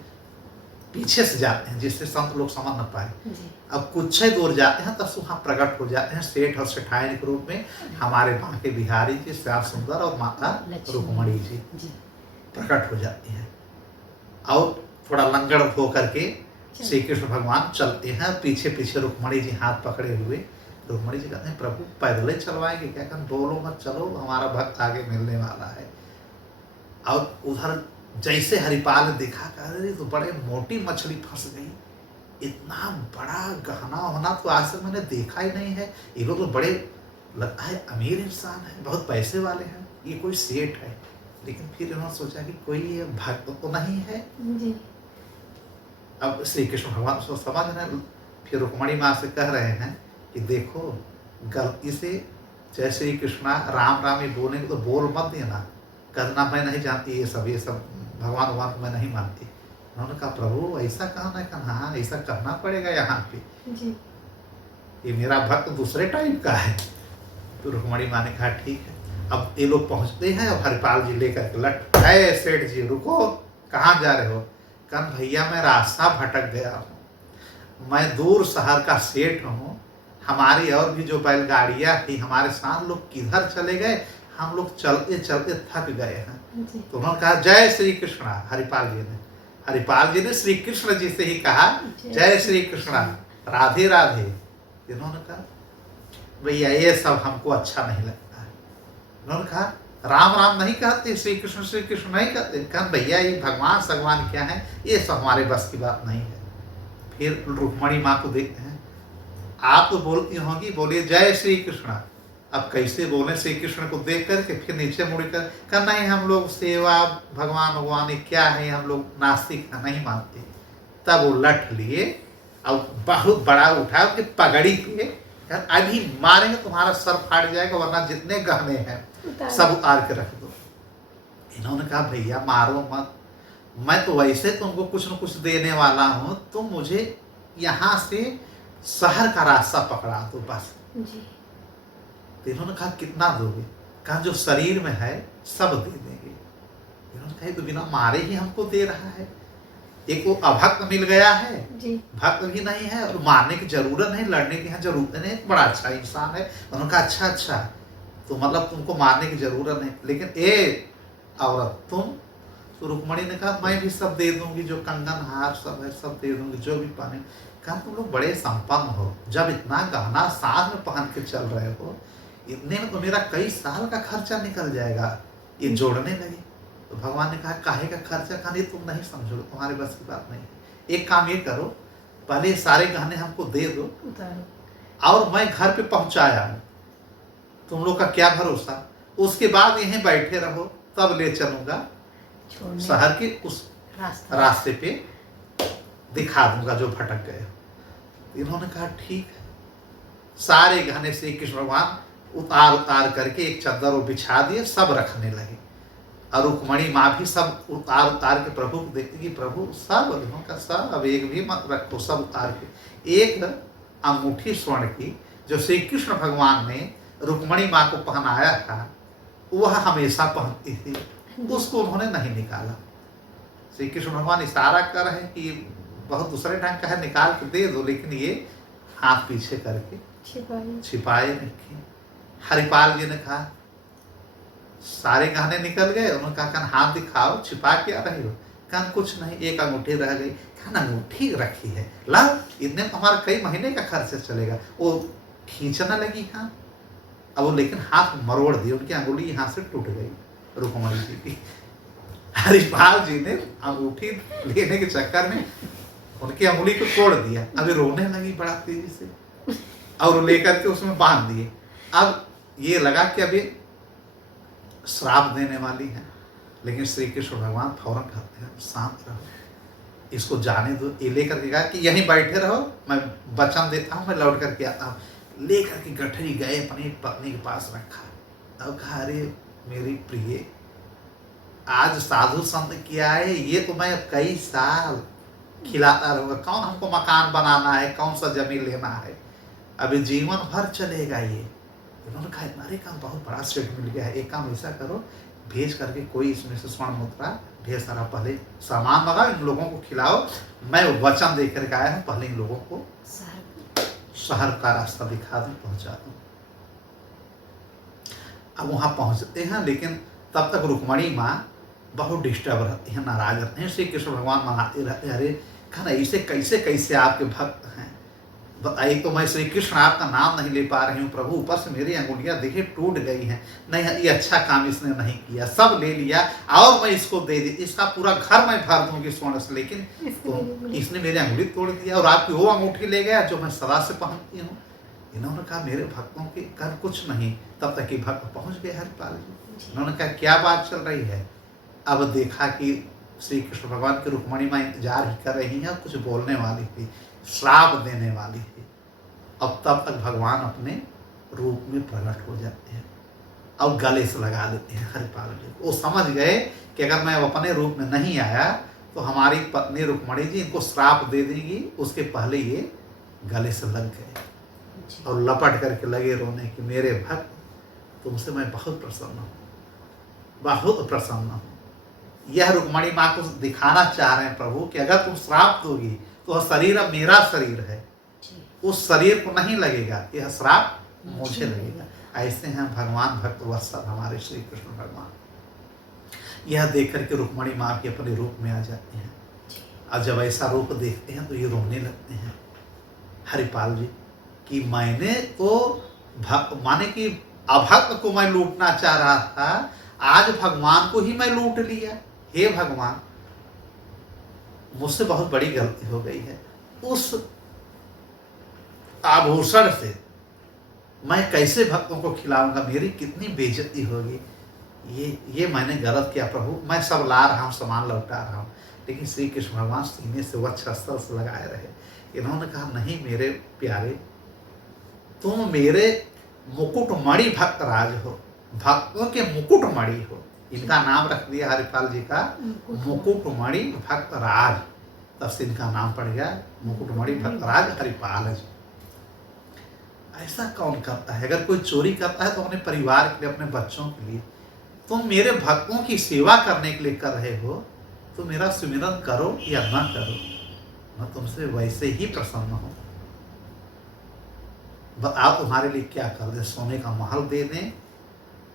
पीछे से जाते हैं जिससे संत लोग समझ न पाए। जी। अब कुछ ही दूर जाते हैं तब वहाँ प्रकट हो जाते हैं सेठ और सेठाइन के रूप में हमारे बांके बिहारी जी, श्याम सुंदर और माता लक्ष्मी। रुक्मणी जी जी। प्रकट हो जाती हैं। और थोड़ा लंगड़ हो करके श्री कृष्ण भगवान चलते हैं, पीछे पीछे रुक्मणी जी हाथ पकड़े हुए। रुक्मणी जी कहते हैं प्रभु पैदल ही चलवाएंगे क्या? कहते बोलो मत, चलो हमारा भक्त आगे मिलने वाला है। और उधर जैसे हरिपाल ने देखा, कह रहे तो बड़े मोटी मछली फंस गई, इतना बड़ा गहना होना तो आज तक मैंने देखा ही नहीं है। ये लोग तो बड़े लगता है अमीर इंसान है, बहुत पैसे वाले हैं, ये कोई सेठ है। लेकिन फिर उन्होंने सोचा कि कोई ये भक्त तो नहीं है। जी। अब श्री कृष्ण भगवान उसको समझ रहे हैं, फिर रुक्मणी माँ से कह रहे हैं कि देखो गलती से जय श्री कृष्णा राम राम ये बोलेंगे तो बोल मत देना, कहना मैं नहीं जानती ये सब भगवान भगवान को मैं नहीं मानती। उन्होंने कहा प्रभु ऐसा कहना है? कहा हाँ ऐसा कहना पड़ेगा यहाँ पे, जी। ये मेरा भक्त दूसरे टाइप का है। तो रुक्मणी माँ ने कहा ठीक है। अब ये लोग पहुँचते हैं और हरिपाल जी लेकर के लट, है सेठ जी रुको, कहाँ जा रहे हो? कहन भैया मैं रास्ता भटक गया हूँ, मैं दूर शहर का सेठ हूँ, हमारी और भी जो बैलगाड़ियाँ थी हमारे साथ लोग किधर चले गए, हम लोग चलते चलते थक गए हैं। जी। तो उन्होंने कहा जय श्री कृष्णा। हरिपाल जी ने श्री कृष्ण जी से ही कहा जय श्री कृष्णा, राधे राधे। इन्होंने कहा भैया ये सब हमको अच्छा नहीं लगता है। उन्होंने कहा राम राम नहीं कहते, श्री कृष्ण नहीं कहते। कहा भैया ये भगवान सगवान क्या है, ये सब हमारे बस की बात नहीं है। फिर रुक्मणी माँ को देखते हैं, आप तो बोलती होंगी, बोलिए जय श्री कृष्णा। अब कैसे बोले श्री कृष्ण को देख करके, फिर नीचे मुड़ कर कहा नहीं हम लोग सेवा भगवान क्या है, हम लोग नास्तिक नहीं मानते। तब वो लठ लिए और बहुत बड़ा उठा उसके पगड़ी पे, अभी मारेंगे तुम्हारा सर फाट जाएगा, वरना जितने गहने हैं सब उतार के रख दो। इन्होंने कहा भैया मारो मत, मैं तो वैसे तुमको कुछ न कुछ देने वाला हूँ, तुम मुझे यहाँ से शहर का रास्ता पकड़ा दो बस। जी। तो इन्होंने कहा कितना दोगे? कहा जो शरीर में है सब दे देंगे। इन्होंने कहा तो बिना मारे ही हमको दे रहा है, एक वो अभक्त मिल गया है, जी। भक्त भी नहीं है और मारने की जरूरत नहीं, लड़ने की यहाँ जरूरत नहीं, बड़ा अच्छा इंसान है। उन्होंने कहा अच्छा तो मतलब तुमको मारने की जरूरत नहीं, लेकिन ए औरत तुम? तो रुक्मणी ने कहा मैं भी सब दे दूंगी, जो कंगन हार सब है सब दे दूंगी, जो भी पहने। कहा तुम लोग बड़े संपन्न हो, जब इतना गहना साथ में पहन के चल रहे हो, इतने में तो मेरा कई साल का खर्चा निकल जाएगा। ये जोड़ने लगे तो भगवान ने कहा काहे का खर्चा? कहा नहीं तुम नहीं समझोगे, तुम्हारे बस की बात नहीं है। एक काम ये करो, पहले सारे गहने हमको दे दो और मैं घर पे पहुंचाया हूं, तुम लोग का क्या भरोसा, उसके बाद यहीं बैठे रहो, तब ले चलूंगा शहर के उस रास्ते पे, दिखा दूंगा जो भटक गए। इन्होंने कहा ठीक है। सारे गहने श्री कृष्ण भगवान उतार करके एक चादर वो बिछा दिए, सब रखने लगे। और रुक्मणी माँ भी सब उतार के प्रभु को देखती कि प्रभु सब इन्होंने सब, अब एक भी मत रखो, सब उतार के। एक अंगूठी स्वर्ण की जो श्री कृष्ण भगवान ने रुक्मणी माँ को पहनाया था, वह हमेशा पहनती थी, उसको उन्होंने नहीं निकाला। श्री कृष्ण भगवान इशारा कर रहे हैं कि बहुत दूसरे ढंग का है, निकाल के दे दो, लेकिन ये हाथ पीछे करके छिपाए रखे। हरिपाल जी ने कहा सारे गहने निकल गए। उन्होंने कहा हाथ दिखाओ, छिपा क्या रही हो? कहा कुछ नहीं, एक अंगूठी रह गई। कहा अंगूठी रखी है, ला, इतने में हमारा कई महीने का खर्चा चलेगा। वो खींचने लगी हाँ, अब वो लेकिन हाथ मरोड़ दी, उनकी अंगुली यहाँ से टूट गई रुक्मणी जी की। हरिपाल जी ने अंगूठी लेने के चक्कर में उनकी अंगुली को तोड़ दिया। अभी रोने लगी बड़ा तेजी से और लेकर के उसमें बांध दिए। अब ये लगा कि अभी श्राप देने वाली है, लेकिन श्री कृष्ण भगवान फौरन कहते हैं शांत रहो, इसको जाने दो। ये लेकर के कहा कि यहीं बैठे रहो, मैं वचन देता हूँ, मैं लौट करके आता हूँ। लेकर के गठरी गए, अपनी पत्नी के पास रखा। अब कहा अरे मेरी प्रिय, आज साधु संत किया है, ये तो मैं कई साल खिलाता रहूंगा। कौन हमको मकान बनाना है, कौन सा जमीन लेना है, अभी जीवन भर चलेगा ये। इन्होंने कहा हमारे काम बहुत बड़ा सेट मिल गया है, एक काम ऐसा करो, भेज करके कोई इसमें से स्वर्ण मुद्रा ढेर सारा पहले सामान मंगाओ, इन लोगों को खिलाओ, मैं वचन दे करके आया हूँ, पहले इन लोगों को शहर का रास्ता दिखा दूँ, पहुँचा दूँ। अब वहाँ पहुँचते हैं, लेकिन तब तक रुक्मणी माँ बहुत डिस्टर्ब रहती हैं, नाराज रहते हैं। श्री कृष्ण भगवान मनाते रहते हैं, अरे कहना ऐसे कैसे कैसे आपके भक्त हैं, बताइए। तो मैं श्री कृष्ण आपका नाम नहीं ले पा रही हूँ प्रभु, ऊपर से मेरी अंगुलियाँ देखिए टूट गई हैं। नहीं, ये अच्छा काम इसने नहीं किया, सब ले लिया और मैं इसको दे दी, इसका पूरा घर मैं भर दूंगी स्वर्ण से, लेकिन तो इसने मेरी अंगुली तोड़ दिया और आपकी वो अंगूठी ले गया जो मैं सदा से पहनती हूँ। इन्होंने कहा मेरे भक्तों के कर कुछ नहीं। तब तक कि भक्त पहुँच गए हरिपाल जी। इन्होंने कहा क्या बात चल रही है। अब देखा कि श्री कृष्ण भगवान की रुक्मणी माँ इंतजार ही कर रही हैं, कुछ बोलने वाली थी, श्राप देने वाली थी। अब तब तक भगवान अपने रूप में प्रकट हो जाते हैं और गले से लगा देते हैं हरिपाल जी। वो समझ गए कि अगर मैं अपने रूप में नहीं आया तो हमारी पत्नी रुक्मणी जी इनको श्राप दे देंगी, उसके पहले ये गले से लग गए और लपट करके लगे रोने कि मेरे भक्त, तुमसे मैं बहुत प्रसन्न हूँ, बहुत प्रसन्न हूँ। यह रुक्मणी माँ को दिखाना चाह रहे हैं प्रभु कि अगर तुम श्राप दोगी तो वह शरीर अब मेरा शरीर है, उस शरीर को नहीं लगेगा, यह श्राप मुझे लगेगा। ऐसे हैं भगवान भक्त वत्सल हमारे श्री कृष्ण भगवान। यह देख करके रुक्मणी माँ भी अपने रूप में आ जाते हैं और जब ऐसा रूप देखते हैं तो ये रोने लगते हैं हरिपाल जी कि मैंने तो माने कि अभक्त को मैं लूटना चाह रहा था, आज भगवान को ही मैं लूट लिया। हे भगवान, मुझसे बहुत बड़ी गलती हो गई है। उस आभूषण से मैं कैसे भक्तों को खिलाऊंगा, मेरी कितनी बेइज्जती होगी। ये मैंने गलत किया प्रभु, मैं सब ला रहा हूँ, सामान लौटा रहा हूँ। लेकिन श्री कृष्ण भगवान सीने से वक्षस्थल से लगाए रहे। इन्होंने कहा नहीं मेरे प्यारे, तुम मेरे मुकुटमणि भक्तराज हो, भक्तों के मुकुटमणि हो। इनका नाम रख दिया हरिपाल जी का मुकुटमणि भक्तराज, तब से इनका नाम पड़ गया मुकुटमणि भक्तराज हरिपाल जी। ऐसा कौन करता है? अगर कोई चोरी करता है तो अपने परिवार के लिए, अपने बच्चों के लिए। तुम मेरे भक्तों की सेवा करने के लिए कर रहे हो, तो मेरा सुमिरन करो या न करो, मैं तुमसे वैसे ही प्रसन्न हूँ। बताओ तुम्हारे लिए क्या कर दे, सोने का महल दे दें,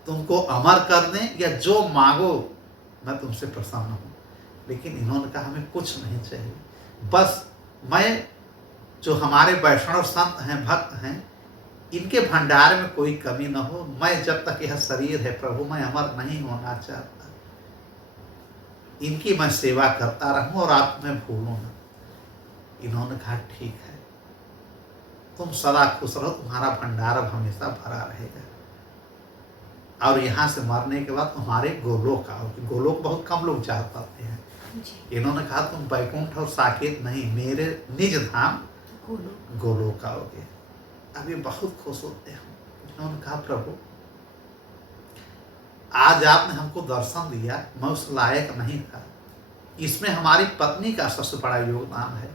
तुमको अमर कर दें, या जो मांगो मैं तुमसे प्रसन्न हूँ। लेकिन इन्होंने कहा हमें कुछ नहीं चाहिए, बस मैं जो हमारे वैष्णव संत हैं, भक्त हैं, इनके भंडार में कोई कमी न हो। मैं जब तक यह शरीर है प्रभु, मैं अमर नहीं होना चाहता, इनकी मैं सेवा करता रहूं और आप मैं भूलूं ना। इन्होंने कहा ठीक है, तुम सदा खुश रहो, तुम्हारा भंडार अब हमेशा भरा रहेगा। और यहाँ से मरने के बाद तुम्हारे गोलोक आओ। गोलोक बहुत कम लोग जा पाते हैं। इन्होंने कहा तुम बैकुंठ और साकेत नहीं, मेरे निज धाम गोलोक आओगे। अब ये बहुत खुश होते हैं। इन्होंने कहा प्रभु, आज आपने हमको दर्शन दिया, मैं उस लायक नहीं था, इसमें हमारी पत्नी का सबसे बड़ा योगदान है।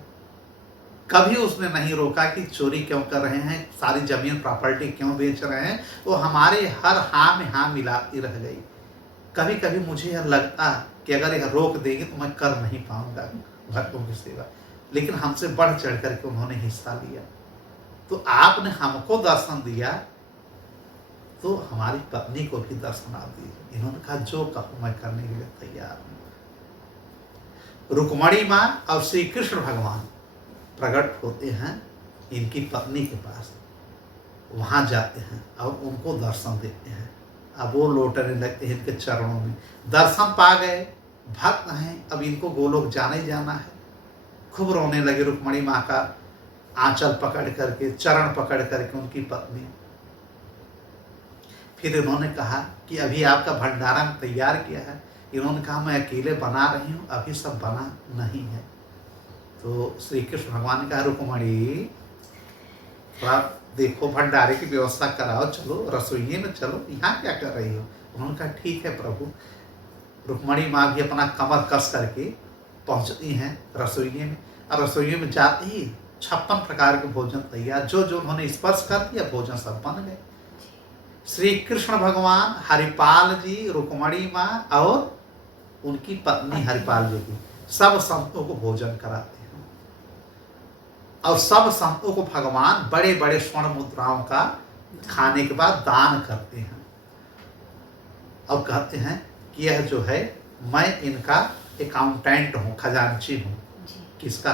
कभी उसने नहीं रोका कि चोरी क्यों कर रहे हैं, सारी जमीन प्रॉपर्टी क्यों बेच रहे हैं। वो हमारे हर हाँ में हाँ मिलाती रह गई। कभी कभी मुझे यह लगता कि अगर यह रोक देगी तो मैं कर नहीं पाऊंगा भक्तों की सेवा, लेकिन हमसे बढ़ चढ़ करके उन्होंने हिस्सा लिया। तो आपने हमको दर्शन दिया तो हमारी पत्नी को भी दर्शन आप दीजिए। इन्होंने कहा जो कहो मैं करने के लिए तैयार हूँ। रुक्मणी माँ और श्री कृष्ण भगवान प्रकट होते हैं इनकी पत्नी के पास, वहाँ जाते हैं और उनको दर्शन देते हैं। अब वो लौटने लगते हैं इनके चरणों में। दर्शन पा गए, भक्त हैं, अब इनको गोलोक जाना ही जाना है। खूब रोने लगे रुक्मणी माँ का आंचल पकड़ करके, चरण पकड़ करके उनकी पत्नी। फिर इन्होंने कहा कि अभी आपका भंडारा में तैयार किया है। इन्होंने कहा मैं अकेले बना रही हूँ, अभी सब बना नहीं है। तो श्री कृष्ण भगवान ने कहा रुक्मणी थोड़ा देखो, भंडारे की व्यवस्था कराओ, चलो रसोइये में चलो, यहाँ क्या कर रही हो। उन्होंने कहा ठीक है प्रभु। रुक्मणी माँ भी अपना कमर कस करके पहुंचती हैं रसोई में, और रसोई में जाते ही 56 प्रकार के भोजन तैयार, जो जो उन्होंने स्पर्श कर दिया भोजन सब बन गए। श्री कृष्ण भगवान, हरिपाल जी, रुक्मणी माँ और उनकी पत्नी हरिपाल जी की सब संतों को भोजन कराते हैं, और सब संतों को भगवान बड़े बड़े स्वर्ण मुद्राओं का खाने के बाद दान करते हैं, और कहते हैं कि यह जो है मैं इनका अकाउंटेंट हूँ, खजांची हूँ। किसका?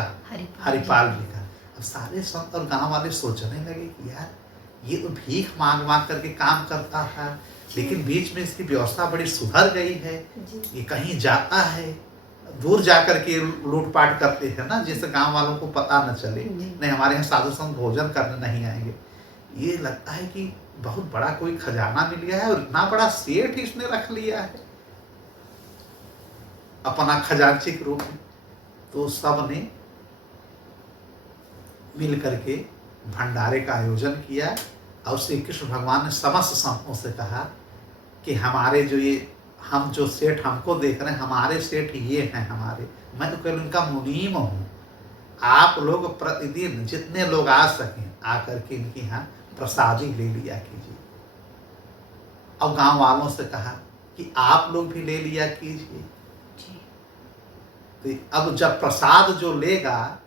हरिपाल जी का। अब सारे संत और गांव वाले सोचने लगे कि यार ये तो भीख मांग मांग करके काम करता था, लेकिन बीच में इसकी व्यवस्था बड़ी सुधर गई है, ये कहीं जाता है, दूर जाकर के लूटपाट करते हैं ना, जिससे गांव वालों को पता न चले, नहीं हमारे यहाँ साधु संत भोजन करने नहीं आएंगे। ये लगता है कि बहुत बड़ा कोई खजाना मिल गया है, और इतना बड़ा सेठ इसने रख लिया है अपना खजांची के रूप में। तो सब ने मिल करके भंडारे का आयोजन किया, और श्री कृष्ण भगवान ने समस्त संतों से कहा कि हमारे जो ये हम जो सेठ हमको देख रहे हैं, हमारे सेठ ये हैं हमारे, मैं तो केवल उनका मुनीम हूँ। आप लोग प्रतिदिन जितने लोग आ सकें आकर के इनके यहाँ प्रसादी ले लिया कीजिए। और गांव वालों से कहा कि आप लोग भी ले लिया कीजिए। तो अब जब प्रसाद जो लेगा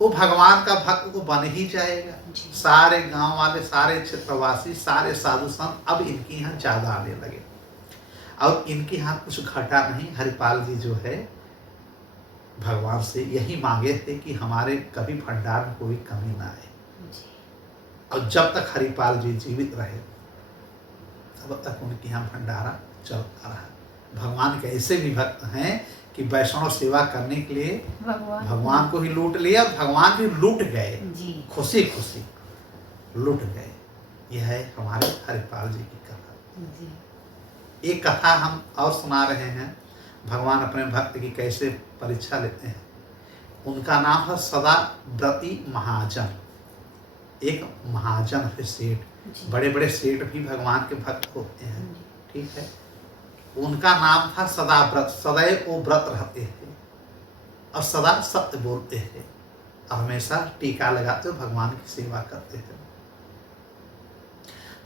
वो भगवान का भक्त तो बन ही जाएगा। सारे गांव वाले, सारे क्षेत्रवासी, सारे साधु संत अब इनके यहाँ ज्यादा आने लगे, और इनके यहाँ कुछ घटा नहीं। हरिपाल जी जो है भगवान से यही मांगे थे कि हमारे कभी भंडार में कोई कमी ना आए, और जब तक हरिपाल जी जीवित रहे तब तक उनके यहाँ भंडारा चलता रहा। भगवान के ऐसे भी भक्त हैं कि वैष्णव सेवा करने के लिए भगवान को ही लूट लिया, और भगवान भी लूट गए, खुशी खुशी लूट गए। यह है हमारे हरिपाल जी की कथा। एक कथा हम और सुना रहे हैं, भगवान अपने भक्त की कैसे परीक्षा लेते हैं। उनका नाम है सदा व्रती महाजन। एक महाजन है सेठ, बड़े बड़े सेठ भी भगवान के भक्त होते हैं, ठीक है। उनका नाम था सदा व्रत, सदैव वो व्रत रहते थे और सदा सत्य बोलते थे, और हमेशा टीका लगाते हुए भगवान की सेवा करते थे।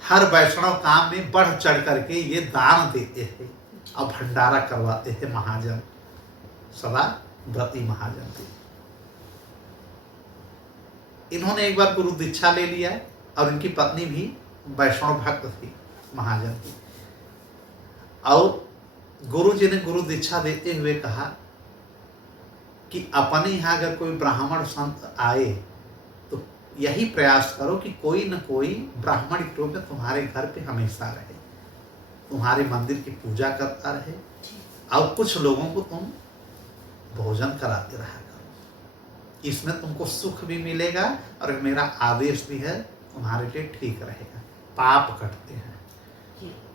हर वैष्णव काम में बढ़ चढ़ करके ये दान देते थे और भंडारा करवाते थे। महाजन, सदा व्रती महाजन थे। इन्होंने एक बार गुरु दीक्षा ले लिया, और इनकी पत्नी भी वैष्णव भक्त थी, महाजन थी। और गुरु जी ने गुरु दीक्षा देते हुए कहा कि अपने यहाँ अगर कोई ब्राह्मण संत आए तो यही प्रयास करो कि कोई न कोई ब्राह्मण के रूप में तुम्हारे घर पे हमेशा रहे, तुम्हारे मंदिर की पूजा करता रहे, और कुछ लोगों को तुम भोजन कराते रहा करो। इसमें तुमको सुख भी मिलेगा, और मेरा आदेश भी है तुम्हारे लिए ठीक रहेगा, पाप कटते हैं।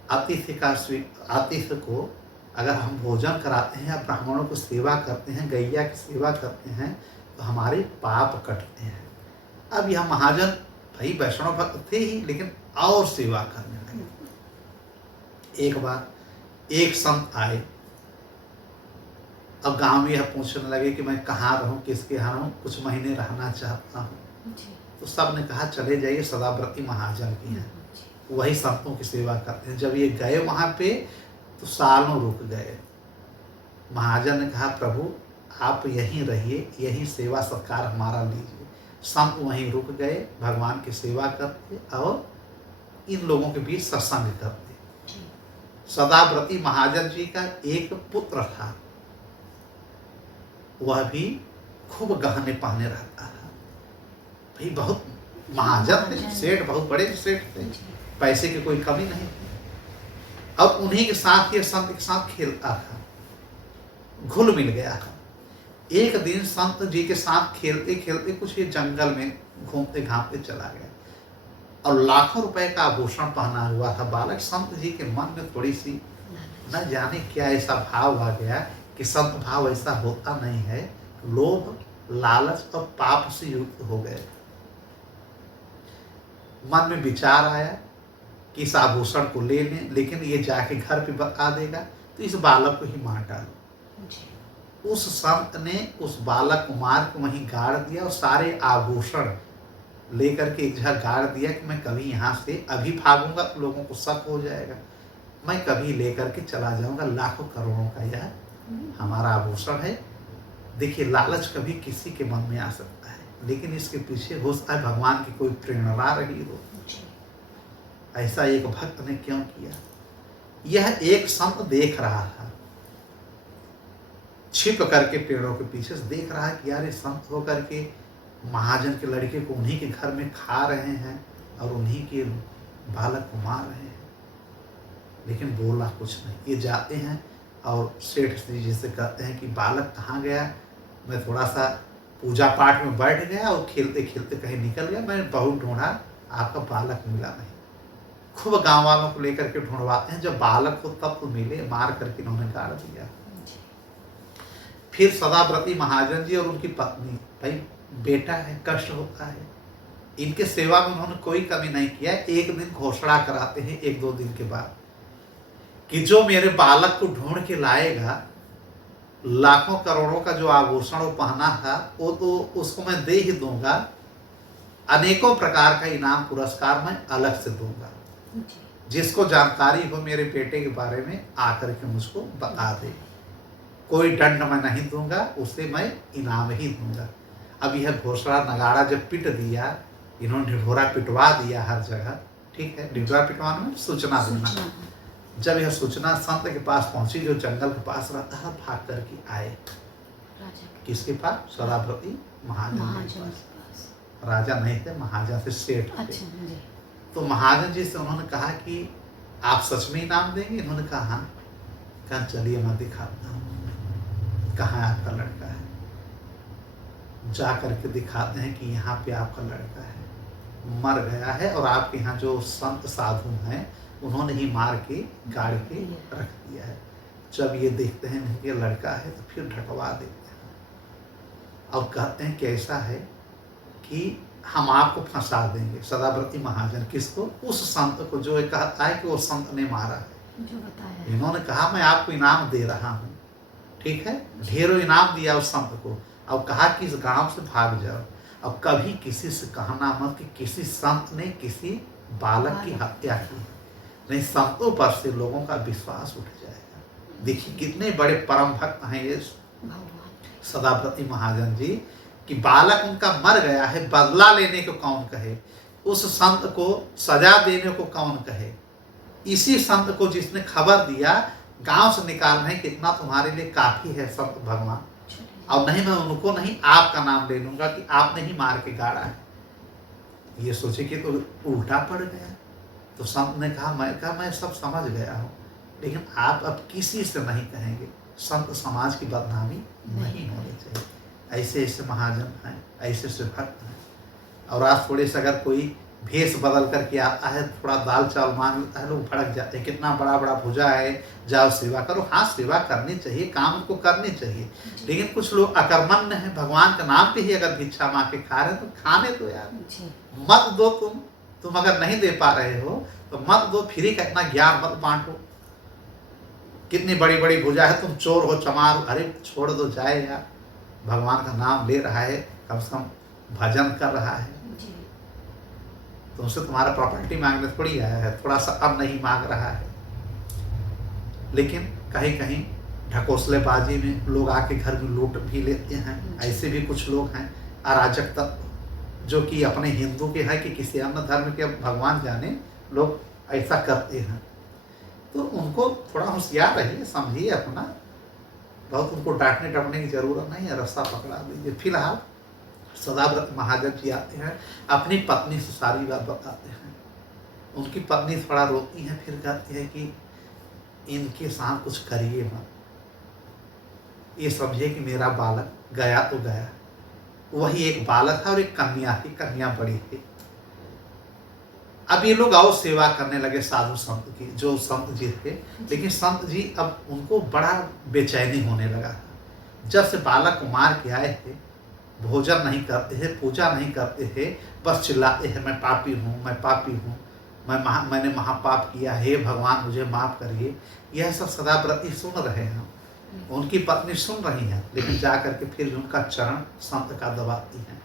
आतिथ्य को अगर हम भोजन कराते हैं या ब्राह्मणों को सेवा करते हैं, गैया की सेवा करते हैं, तो हमारे पाप कटते हैं। अब यह महाजन भाई वैष्णव भक्त थे ही, लेकिन और सेवा करने लगे। एक बार एक संत आए, अब गांव में यह पूछने लगे कि मैं कहाँ रहूं, किसके यहाँ रहूं, कुछ महीने रहना चाहता हूँ। तो सब ने कहा चले जाइए सदाव्रती महाजन के यहाँ, वही संतों की सेवा करते हैं। जब ये गए वहाँ पे तो सालों रुक गए। महाजन ने कहा प्रभु आप यहीं रहिए, यहीं सेवा सत्कार हमारा लीजिए। संत वहीं रुक गए, भगवान की सेवा करते और इन लोगों के बीच सत्संग करते। सदाव्रती महाजन जी का एक पुत्र था, वह भी खूब गहने पहने रहता था। भाई बहुत महाजन थे, सेठ, बहुत बड़े सेठ थे, पैसे की कोई कमी नहीं थी। अब उन्हीं के साथ ये संत के साथ खेलता था, घुल मिल गया था। एक दिन संत जी के साथ खेलते खेलते कुछ ये जंगल में घूमते घामते चला गया, और लाखों रुपए का आभूषण पहना हुआ था बालक। संत जी के मन में थोड़ी सी न जाने क्या ऐसा भाव आ गया कि संत भाव ऐसा होता नहीं है, लोभ, लालच और पाप से युक्त हो गए। मन में विचार आया कि इस आभूषण को ले लें, लेकिन ये जाके घर पे बता देगा तो इस बालक को ही मार डालो। जी। उस संत ने उस बालक को मार के वहीं गाड़ दिया और सारे आभूषण लेकर के एक जगह गाड़ दिया कि मैं कभी यहाँ से अभी भागूंगा तो लोगों को शक हो जाएगा, मैं कभी लेकर के चला जाऊंगा। लाखों करोड़ों का यह हमारा आभूषण है। देखिए, लालच कभी किसी के मन में आ सकता है, लेकिन इसके पीछे हो सकता है भगवान की कोई प्रेरणा रही हो। ऐसा एक भक्त ने क्यों किया? यह एक संत देख रहा था, छिप करके पेड़ों के पीछे से देख रहा है कि यार ये संत होकर के महाजन के लड़के को उन्हीं के घर में खा रहे हैं और उन्हीं के बालक को मार रहे हैं, लेकिन बोला कुछ नहीं। ये जाते हैं और सेठ जी से कहते हैं कि बालक कहाँ गया? मैं थोड़ा सा पूजा पाठ में बैठ गया और खेलते खेलते कहीं निकल गया, मैंने बहुत ढूंढा, आपका बालक मिला नहीं। खूब गांव वालों को लेकर के ढूंढवाते हैं, जब बालक को तब तो मिले, मार करके इन्होंने गाड़ दिया। फिर सदाव्रती महाजन जी और उनकी पत्नी, भाई बेटा है, कष्ट होता है, इनके सेवा में उन्होंने कोई कमी नहीं किया। एक दिन घोषणा कराते हैं, 1-2 दिन के बाद, कि जो मेरे बालक को ढूंढ के लाएगा, लाखों करोड़ों का जो आभूषण वो पहना था वो तो उसको मैं दे ही दूंगा, अनेकों प्रकार का इनाम पुरस्कार मैं अलग से दूंगा। जिसको जानकारी हो मेरे बेटे के बारे में आकर के मुझको बता दे। कोई दंड मैं नहीं दूंगा, उसे मैं इनाम ही दूंगा। अब यह घोषणा नगाड़ा जब पिट दिया, इन्होंने ढिढोरा पिटवा दिया हर जगह, ठीक है, ढिढोरा पिटवाने में सूचना देना। जब यह सूचना संत के पास पहुंची, जो जंगल के पास रहता है, भाग करके आए किसके पास? सदाव्रती महाजन के पास। राजा नहीं थे, महाजन से सेठ थे। अच्छा, जी। तो महाजन जी से उन्होंने कहा कि आप सच में इनाम देंगे? इन्होंने कहा हाँ। कहा चलिए मैं दिखाता हूँ कहाँ आपका लड़का है। जा करके दिखाते हैं कि यहाँ पे आपका लड़का है, मर गया है, और आपके यहाँ जो संत साधु हैं उन्होंने ही मार के गाड़ के रख दिया है। जब ये देखते हैं नहीं कि लड़का है तो फिर ढकवा देते हैं और कहते हैं कि ऐसा है कि हम आपको फंसा देंगे। सदाव्रती महाजन किसको? उस संत को जो कहता है कि वो संत ने मारा है, जो बताया। इन्होंने कहा मैं आपको इनाम दे रहा हूँ, ठीक है, ढेरों इनाम दिया उस संत को, और कहा कि इस गांव से भाग जाओ। अब कभी किसी से कहना मत कि किसी संत ने किसी बालक की हत्या की, नहीं संतों पर से लोगों का विश्वास उठ जाएगा। देखिए कितने बड़े परम भक्त हैं ये सदाव्रती महाजन जी, कि बालक उनका मर गया है, बदला लेने को कौन कहे, उस संत को सजा देने को कौन कहे। इसी संत को जिसने खबर दिया गांव से निकालना है, कितना तुम्हारे लिए काफी है संत भगवान, और नहीं मैं उनको नहीं आपका नाम ले लूंगा कि आपने ही मार के गाड़ा है। ये सोचे कि तो उल्टा पड़ गया। तो संत ने कहा मैं सब समझ गया हूँ, लेकिन आप अब किसी से नहीं कहेंगे, संत समाज की बदनामी नहीं होनी चाहिए। ऐसे ऐसे महाजन हैं, ऐसे ऐसे भक्त हैं। और आज थोड़े से अगर कोई भेष बदल करके आता है, थोड़ा दाल चावल मांग लेता है, लोग भड़क जाते हैं, कितना बड़ा बड़ा भुजा है, जाओ सेवा करो। हाँ सेवा करनी चाहिए, काम को करनी चाहिए, लेकिन कुछ लोग अकर्मण्य हैं, भगवान का नाम पे ही अगर भिक्षा मांग के खा रहे हैं तो खाने दो यार, मत दो। तुम अगर नहीं दे पा रहे हो तो मत दो, फ्री का इतना ज्ञान मत बांटो। कितनी बड़ी बड़ी भुजा है, तुम चोर हो चमार हो, अरे छोड़ दो, जाए यार, भगवान का नाम ले रहा है, कम से कम भजन कर रहा है, तुमसे तुम्हारा प्रॉपर्टी मांगने थोड़ी आया है, थोड़ा सा अन्न नहीं मांग रहा है। लेकिन कहीं कहीं ढकोसलेबाजी में लोग आके घर में लूट भी लेते हैं। ऐसे भी कुछ लोग हैं अराजक तत्व, जो कि अपने हिंदू के हैं कि किसी अन्य धर्म के, भगवान जाने, लोग ऐसा करते हैं। तो उनको थोड़ा होशियार रहिए, समझिए अपना, बहुत उनको डांटने डपने की जरूरत नहीं है, रास्ता पकड़ा दीजिए। फिलहाल सदाव्रत महाजन जी आते हैं, अपनी पत्नी से सारी बात बताते हैं। उनकी पत्नी थोड़ा रोती है, फिर कहती है कि इनके साथ कुछ करिए मत, ये समझिए कि मेरा बालक गया तो गया। वही एक बालक था और एक कन्या थी, कन्या बड़ी थी। अब ये लोग और सेवा करने लगे साधु संत की, जो संत जी थे। लेकिन संत जी अब उनको बड़ा बेचैनी होने लगा। जब से बालक को मार के आए थे, भोजन नहीं करते थे, पूजा नहीं करते थे, बस चिल्लाते हैं मैं पापी हूँ, मैं पापी हूँ। मैंने महापाप किया, हे भगवान मुझे माफ़ करिए, यह सब सदा व्रती सुन रहे हैं। उनकी पत्नी सुन रही है, लेकिन जा करके फिर भी उनका चरण संत का दबाती है।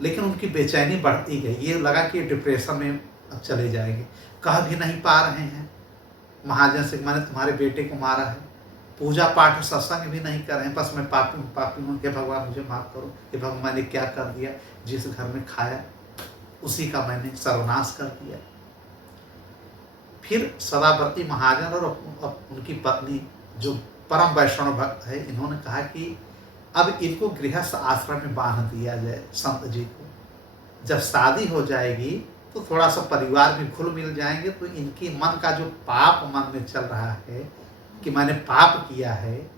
लेकिन उनकी बेचैनी बढ़ती गई, ये लगा कि डिप्रेशन में अब चले जाएंगे। कह भी नहीं पा रहे हैं महाजन से, मैंने तुम्हारे बेटे को मारा है। पूजा पाठ सत्संग भी नहीं कर रहे हैं, बस मैं पापी हूँ, हे भगवान मुझे माफ़ करो, हे भगवान मैंने क्या कर दिया, जिस घर में खाया उसी का मैंने सर्वनाश कर दिया। फिर सदाव्रती महाजन और उनकी पत्नी जो परम वैष्णव भक्त है, इन्होंने कहा कि अब इनको गृहस्थ आश्रम में बांध दिया जाए संत जी को। जब शादी हो जाएगी तो थोड़ा सा परिवार में घुल मिल जाएंगे, तो इनकी मन का जो पाप मन में चल रहा है कि मैंने पाप किया है,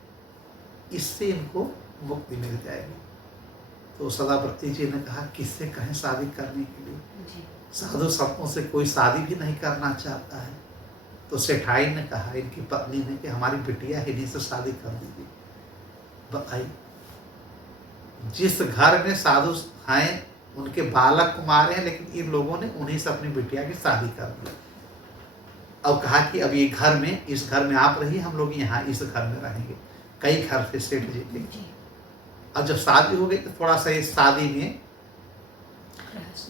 इससे इनको मुक्ति मिल जाएगी। तो सदाव्रती जी ने कहा किससे कहें शादी करने के लिए, साधु संतों से कोई शादी भी नहीं करना चाहता है। तो सेठाई ने कहा, इनकी पत्नी ने, कि हमारी बिटिया इन्हीं से शादी कर दीजिए। बताइए, जिस घर में साधु हैं उनके बालक को मारे हैं, लेकिन इन लोगों ने उन्हीं से अपनी बिटिया की शादी कर दी। और कहा कि अब ये घर में, इस घर में आप रहिए, हम लोग यहाँ इस घर में रहेंगे। कई घर थे सेठ जी के। और जब शादी हो गई तो थोड़ा सा इस शादी में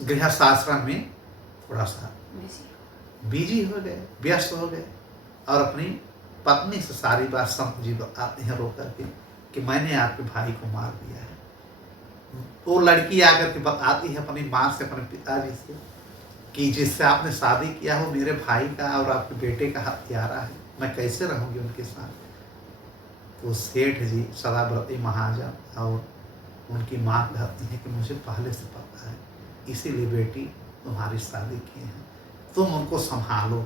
गृहस्थ आश्रम में थोड़ा सा बिजी हो गए, व्यस्त हो गए, और अपनी पत्नी से सारी बात संत जी बताते हैं रो करके कि मैंने आपके भाई को मार दिया है। वो लड़की आकर के बताती है अपनी माँ से, अपने पिताजी से, कि जिससे आपने शादी किया हो मेरे भाई का और आपके बेटे का हत्यारा है, मैं कैसे रहूँगी उनके साथ। तो सेठ जी सदाव्रती महाजन और उनकी माँ कहती है कि मुझे पहले से पता है, इसीलिए बेटी तुम्हारी शादी की है, तुम उनको संभालो,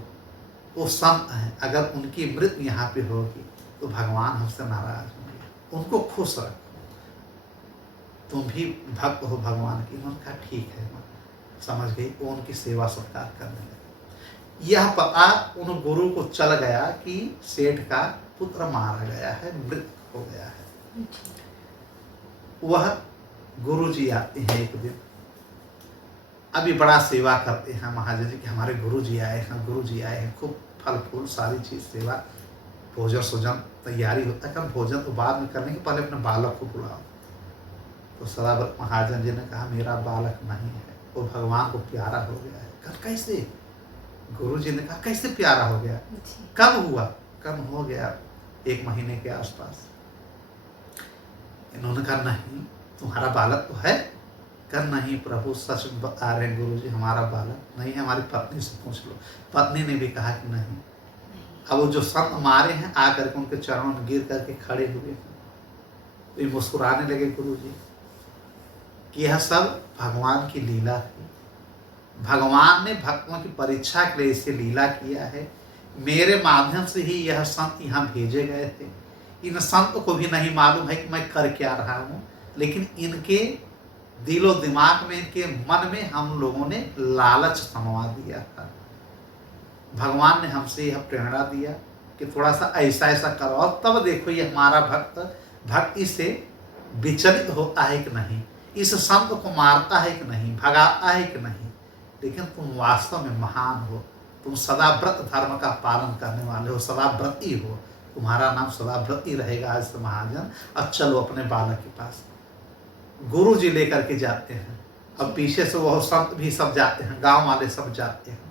वो संत हैं, अगर उनकी मृत्यु यहाँ पे होगी तो भगवान हमसे नाराज होंगे, उनको खुश रखो, तुम भी भक्त हो भगवान की। उन्होंने कहा ठीक है माँ, समझ गई। वो उनकी सेवा सत्कार करने लगे। यह पता उन गुरु को चल गया कि सेठ का पुत्र मारा गया है, मृत्यु हो गया है। वह गुरु जी आते हैं एक दिन, अभी बड़ा सेवा करते हैं महाजन जी कि हमारे गुरु जी आए हैं, गुरु जी आए हैं, खूब फल फूल सारी चीज़ सेवा, भोजन सोजन तैयारी होता है। कम भोजन तो बाद में करने के पहले अपने बालक को बुलाओ। तो सदाव्रत महाजन जी ने कहा मेरा बालक नहीं है, वो भगवान को प्यारा हो गया है। कहा कैसे? गुरु जी ने कहा कैसे प्यारा हो गया, कब हुआ? कब हो गया? 1 महीने के आसपास। इन्होंने कहा नहीं तुम्हारा बालक तो है। कर नहीं प्रभु सच बता रहे हैं गुरु जी, हमारा बालक नहीं है, हमारी पत्नी से पूछ लो। पत्नी ने भी कहा कि नहीं। अब वो जो संत मारे हैं आकर के उनके चरणों में गिर करके खड़े हुए हैं, तो ये मुस्कुराने लगे गुरु जी कि यह सब भगवान की लीला है, भगवान ने भक्तों की परीक्षा के लिए इसे लीला किया है। मेरे माध्यम से ही यह संत यहाँ भेजे गए थे। इन संत को भी नहीं मालूम है कि मैं कर क्या रहा हूँ, लेकिन इनके दिलो दिमाग में, इनके मन में हम लोगों ने लालच समवा दिया था। भगवान ने हमसे यह प्रेरणा दिया कि थोड़ा सा ऐसा ऐसा करो, तब देखो ये हमारा भक्त भक्ति से विचलित होता है कि नहीं, इस संत को मारता है कि नहीं, भगाता है कि नहीं। लेकिन तुम वास्तव में महान हो, तुम सदाव्रत धर्म का पालन करने वाले हो, सदाव्रती हो, तुम्हारा नाम सदाव्रती रहेगा आज से महाजन। अब चलो अपने बालक के पास। गुरु जी लेकर के जाते हैं, अब पीछे से वह संत भी सब जाते हैं, गांव वाले सब जाते हैं।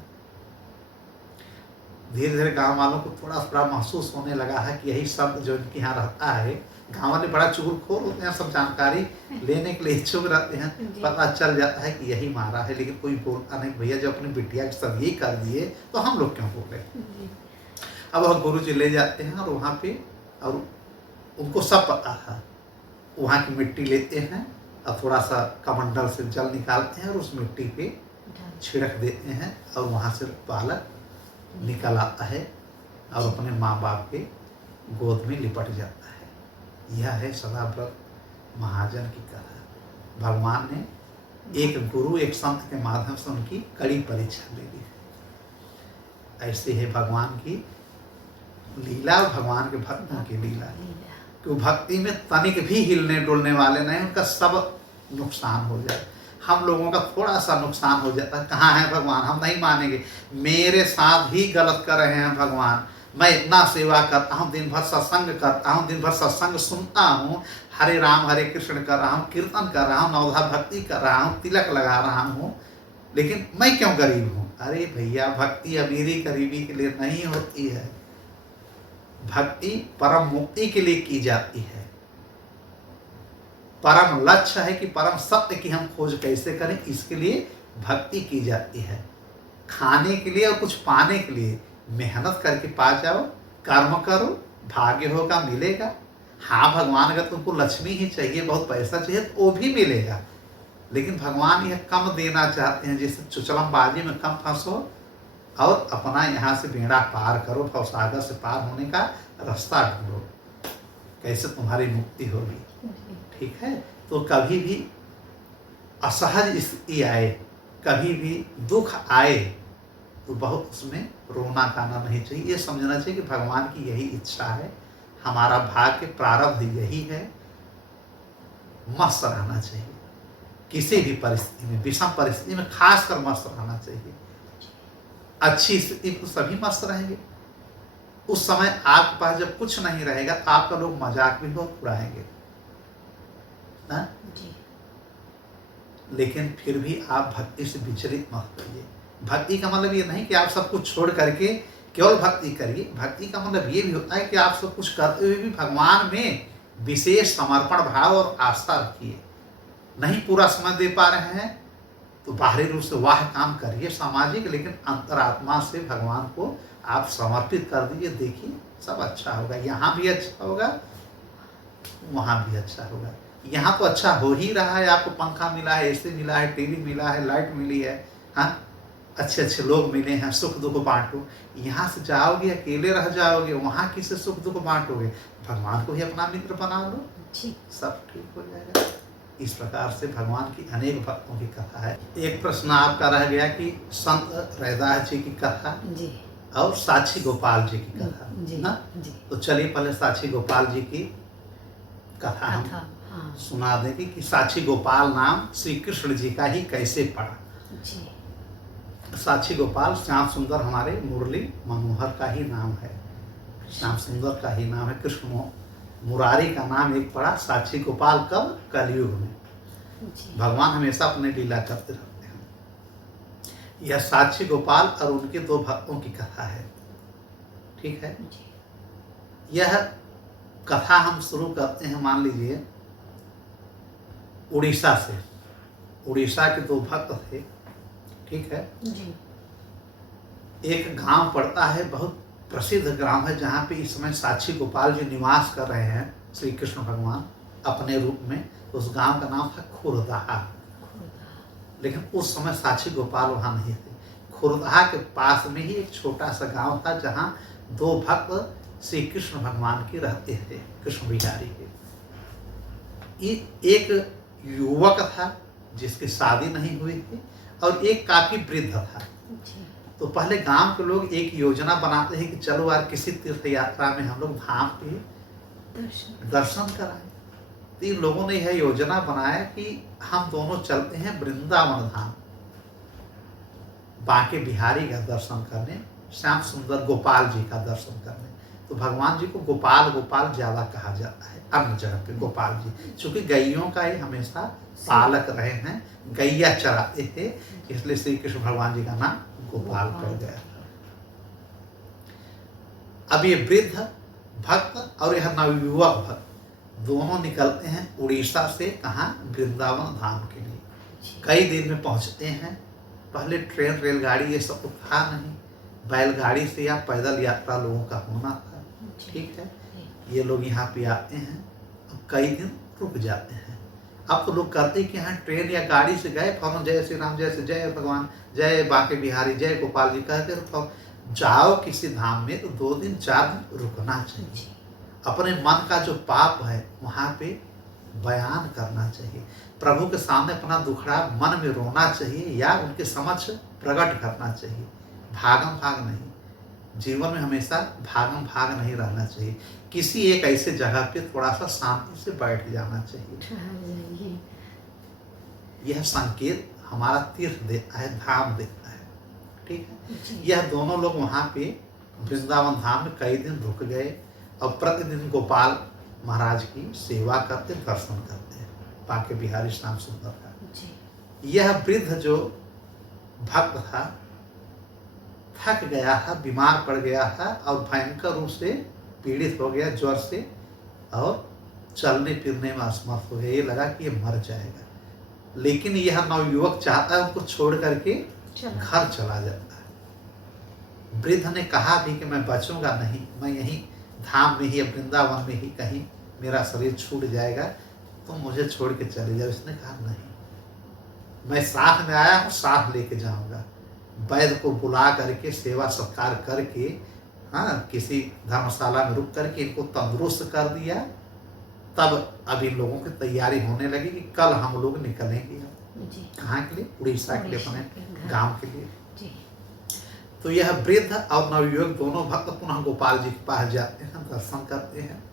धीरे धीरे गांव वालों को थोड़ा महसूस होने लगा है कि यही संत जो इनके यहाँ रहता है। गांव वाले बड़ा चुगलखोर होते हैं, सब जानकारी लेने के लिए इच्छुक रहते हैं। पता चल जाता है कि यही मारा है, लेकिन कोई बोलता नहीं। भैया जब अपनी बिटिया के सब यही कर दिए तो हम लोग क्यों बोले। अब वह गुरु जी ले जाते हैं और वहाँ पे, और उनको सब पता था, वहाँ की मिट्टी लेते हैं और थोड़ा सा कमंडल से जल निकालते हैं और उस मिट्टी पे छिड़क देते हैं, और वहाँ से बालक निकल आता है और अपने माँ बाप के गोद में लिपट जाता है। यह है सदाव्रत महाजन की कथा। भगवान ने एक गुरु, एक संत के माध्यम से उनकी कड़ी परीक्षा ले ली है। ऐसे है भगवान की लीला, भगवान के भक्तों की लीला, कि भक्ति में तनिक भी हिलने डुलने वाले नहीं, उनका सब नुकसान हो जाए। हम लोगों का थोड़ा सा नुकसान हो जाता है, कहाँ है भगवान, हम नहीं मानेंगे, मेरे साथ ही गलत कर रहे हैं भगवान, मैं इतना सेवा करता हूँ, दिन भर सत्संग करता हूँ, दिन भर सत्संग सुनता हूँ, हरे राम हरे कृष्ण कर रहा हूँ, कीर्तन कर रहा हूँ, नवधा भक्ति कर रहा हूँ, तिलक लगा रहा हूँ, लेकिन मैं क्यों गरीब हूँ? अरे भैया, भक्ति अमीरी गरीबी के लिए नहीं होती है, भक्ति परम मुक्ति के लिए की जाती है। परम लक्ष्य है कि परम सत्य की हम खोज कैसे करें, इसके लिए भक्ति की जाती है। खाने के लिए और कुछ पाने के लिए मेहनत करके पा जाओ, कर्म करो, भाग्य होगा मिलेगा। हाँ, भगवान अगर तुमको लक्ष्मी ही चाहिए, बहुत पैसा चाहिए, तो वो भी मिलेगा, लेकिन भगवान यह कम देना चाहते हैं, जिससे चुचलमबाजी में कम फंसो और अपना यहाँ से बेड़ा पार करो, भवसागर से पार होने का रास्ता ढूंढो, कैसे तुम्हारी मुक्ति होगी। ठीक है, तो कभी भी असहज स्थिति आए, कभी भी दुख आए, तो बहुत उसमें रोना गाना नहीं चाहिए, ये समझना चाहिए कि भगवान की यही इच्छा है, हमारा भाग्य प्रारब्ध यही है, मस्त रहना चाहिए किसी भी परिस्थिति में, विषम परिस्थिति में खासकर मस्त रहना चाहिए। अच्छी स्थिति तो सभी मस्त रहेंगे, उस समय आपके पास जब कुछ नहीं रहेगा तो आपका लोग मजाक भी बहुत उड़ाएंगे ना, लेकिन फिर भी आप भक्ति से विचलित मत करिए। भक्ति का मतलब ये नहीं कि आप सब कुछ छोड़ करके केवल भक्ति करिए, भक्ति का मतलब ये भी होता है कि आप सब कुछ करते हुए भी भगवान में विशेष समर्पण भाव और आस्था रखिए। नहीं पूरा समय दे पा रहे हैं तो बाहरी रूप से वाह काम करिए सामाजिक, लेकिन अंतरात्मा से भगवान को आप समर्पित कर दीजिए, देखिए सब अच्छा होगा, यहाँ भी अच्छा होगा, वहाँ भी अच्छा होगा। यहाँ तो अच्छा हो ही रहा है, आपको पंखा मिला है, एसी मिला है, टीवी मिला है, लाइट मिली है, हाँ, अच्छे अच्छे लोग मिले हैं, सुख दुख बांटो। यहाँ से जाओगे अकेले रह जाओगे, वहाँ किससे सुख दुख बांटोगे? भगवान को ही अपना मित्र बना लो, सब ठीक हो जाएगा। इस प्रकार से भगवान की अनेक भक्तों की कथा है। एक प्रश्न आपका रह गया कि संत रैदास जी की कथा जी और साक्षी गोपाल जी की कथा जी ना, जी तो चलिए पहले साक्षी गोपाल जी की कथा हम हाँ सुना देंगे कि साक्षी गोपाल नाम श्री कृष्ण जी का ही कैसे पड़ा। जी साक्षी गोपाल श्याम सुंदर हमारे मुरली मनोहर का ही नाम है, श्याम सुंदर का ही नाम है। कृष्ण मुरारी का नाम एक पड़ा, साक्षी गोपाल कब? कलयुग में। जी भगवान हमेशा अपने लीला करते रहते हैं। यह साक्षी गोपाल और उनके दो भक्तों की कथा है, ठीक है। जी यह कथा हम शुरू करते हैं, मान लीजिए उड़ीसा से। उड़ीसा के दो भक्त थे, ठीक है। जी एक गांव पड़ता है, बहुत प्रसिद्ध ग्राम है, जहाँ पे इस समय साक्षी गोपाल जी निवास कर रहे हैं, श्री कृष्ण भगवान अपने रूप में। उस गांव का नाम था खुरदहा, लेकिन उस समय साक्षी गोपाल वहाँ नहीं थे। खुरदहा के पास में ही एक छोटा सा गांव था, जहाँ दो भक्त श्री कृष्ण भगवान के रहते थे, कृष्ण बिहारी के। एक युवक था जिसकी शादी नहीं हुई थी, और एक काफी वृद्ध था। तो पहले गांव के लोग एक योजना बनाते हैं कि चलो यार किसी तीर्थ यात्रा में हम लोग धाम पे दर्शन कराएं। तो इन लोगों ने यह योजना बनाया कि हम दोनों चलते हैं वृंदावन धाम, बांके बिहारी का दर्शन करने, श्याम सुंदर गोपाल जी का दर्शन करने। तो भगवान जी को गोपाल गोपाल ज्यादा कहा जाता है अन्य जगह पे गोपाल जी, चूंकि गैयों का ही हमेशा पालक रहे हैं, गैया चराते थे, इसलिए श्री कृष्ण भगवान जी का नाम गोपाल पड़ गया था। अब ये वृद्ध भक्त और यह नवयुवक भक्त दोनों निकलते हैं उड़ीसा से, कहाँ? वृंदावन धाम के लिए। कई दिन में पहुंचते हैं। पहले ट्रेन रेलगाड़ी ये सब था नहीं, बैलगाड़ी से या पैदल यात्रा लोगों का होना था, ठीक है। ये लोग यहाँ पे आते हैं, अब कई दिन रुक जाते हैं। अब तो लोग करते कि यहाँ ट्रेन या गाड़ी से गए, फौरन जय श्री राम, जय से जय भगवान, जय बांके बिहारी, जय गोपाल जी कहते, तो जाओ किसी धाम में तो 2 दिन 4 दिन रुकना चाहिए। अपने मन का जो पाप है वहाँ पे बयान करना चाहिए, प्रभु के सामने अपना दुखड़ा मन में रोना चाहिए या उनके समक्ष प्रकट करना चाहिए। भागम भाग नहीं, जीवन में हमेशा भागम भाग नहीं रहना चाहिए। किसी एक ऐसे जगह पे थोड़ा सा शांति से बैठ जाना चाहिए। यह संकेत हमारा तीर्थ देता है, धाम देता है। ठीक है, जी। यह दोनों लोग वहाँ पे वृंदावन धाम में कई दिन रुक गए और प्रतिदिन गोपाल महाराज की सेवा करते, दर्शन करते हैं। बांके बिहारी श्याम सुंदर का जी। यह वृद्ध जो भक्त था, थक गया था, बीमार पड़ गया था और भयंकर रूप से पीड़ित हो गया ज्वर से और चलने फिरने में असमर्थ हो गया। ये लगा कि ये मर जाएगा, लेकिन यह नवयुवक चाहता है उनको छोड़ करके चलो। घर चला जाता है। वृद्ध ने कहा भी कि मैं बचूंगा नहीं, मैं यहीं धाम में ही, वृंदावन में ही कहीं मेरा शरीर छूट जाएगा, तुम मुझे छोड़ के चले जाओ। इसने कहा नहीं, मैं साथ में आया हूँ, साथ लेके जाऊंगा। वैद्य को बुला करके सेवा सत्कार करके, हाँ, किसी धर्मशाला में रुक करके इनको तंदुरुस्त कर दिया। तब अब इन लोगों की तैयारी होने लगी कि कल हम लोग निकलेंगे। जी। कहाँ के लिए? उड़ीसा के लिए, उड़ीसा अपने के घर। गांव के लिए। जी। तो यह वृद्ध और नवयुवक दोनों भक्त पुनः गोपाल जी के पास जाते हैं, दर्शन करते हैं,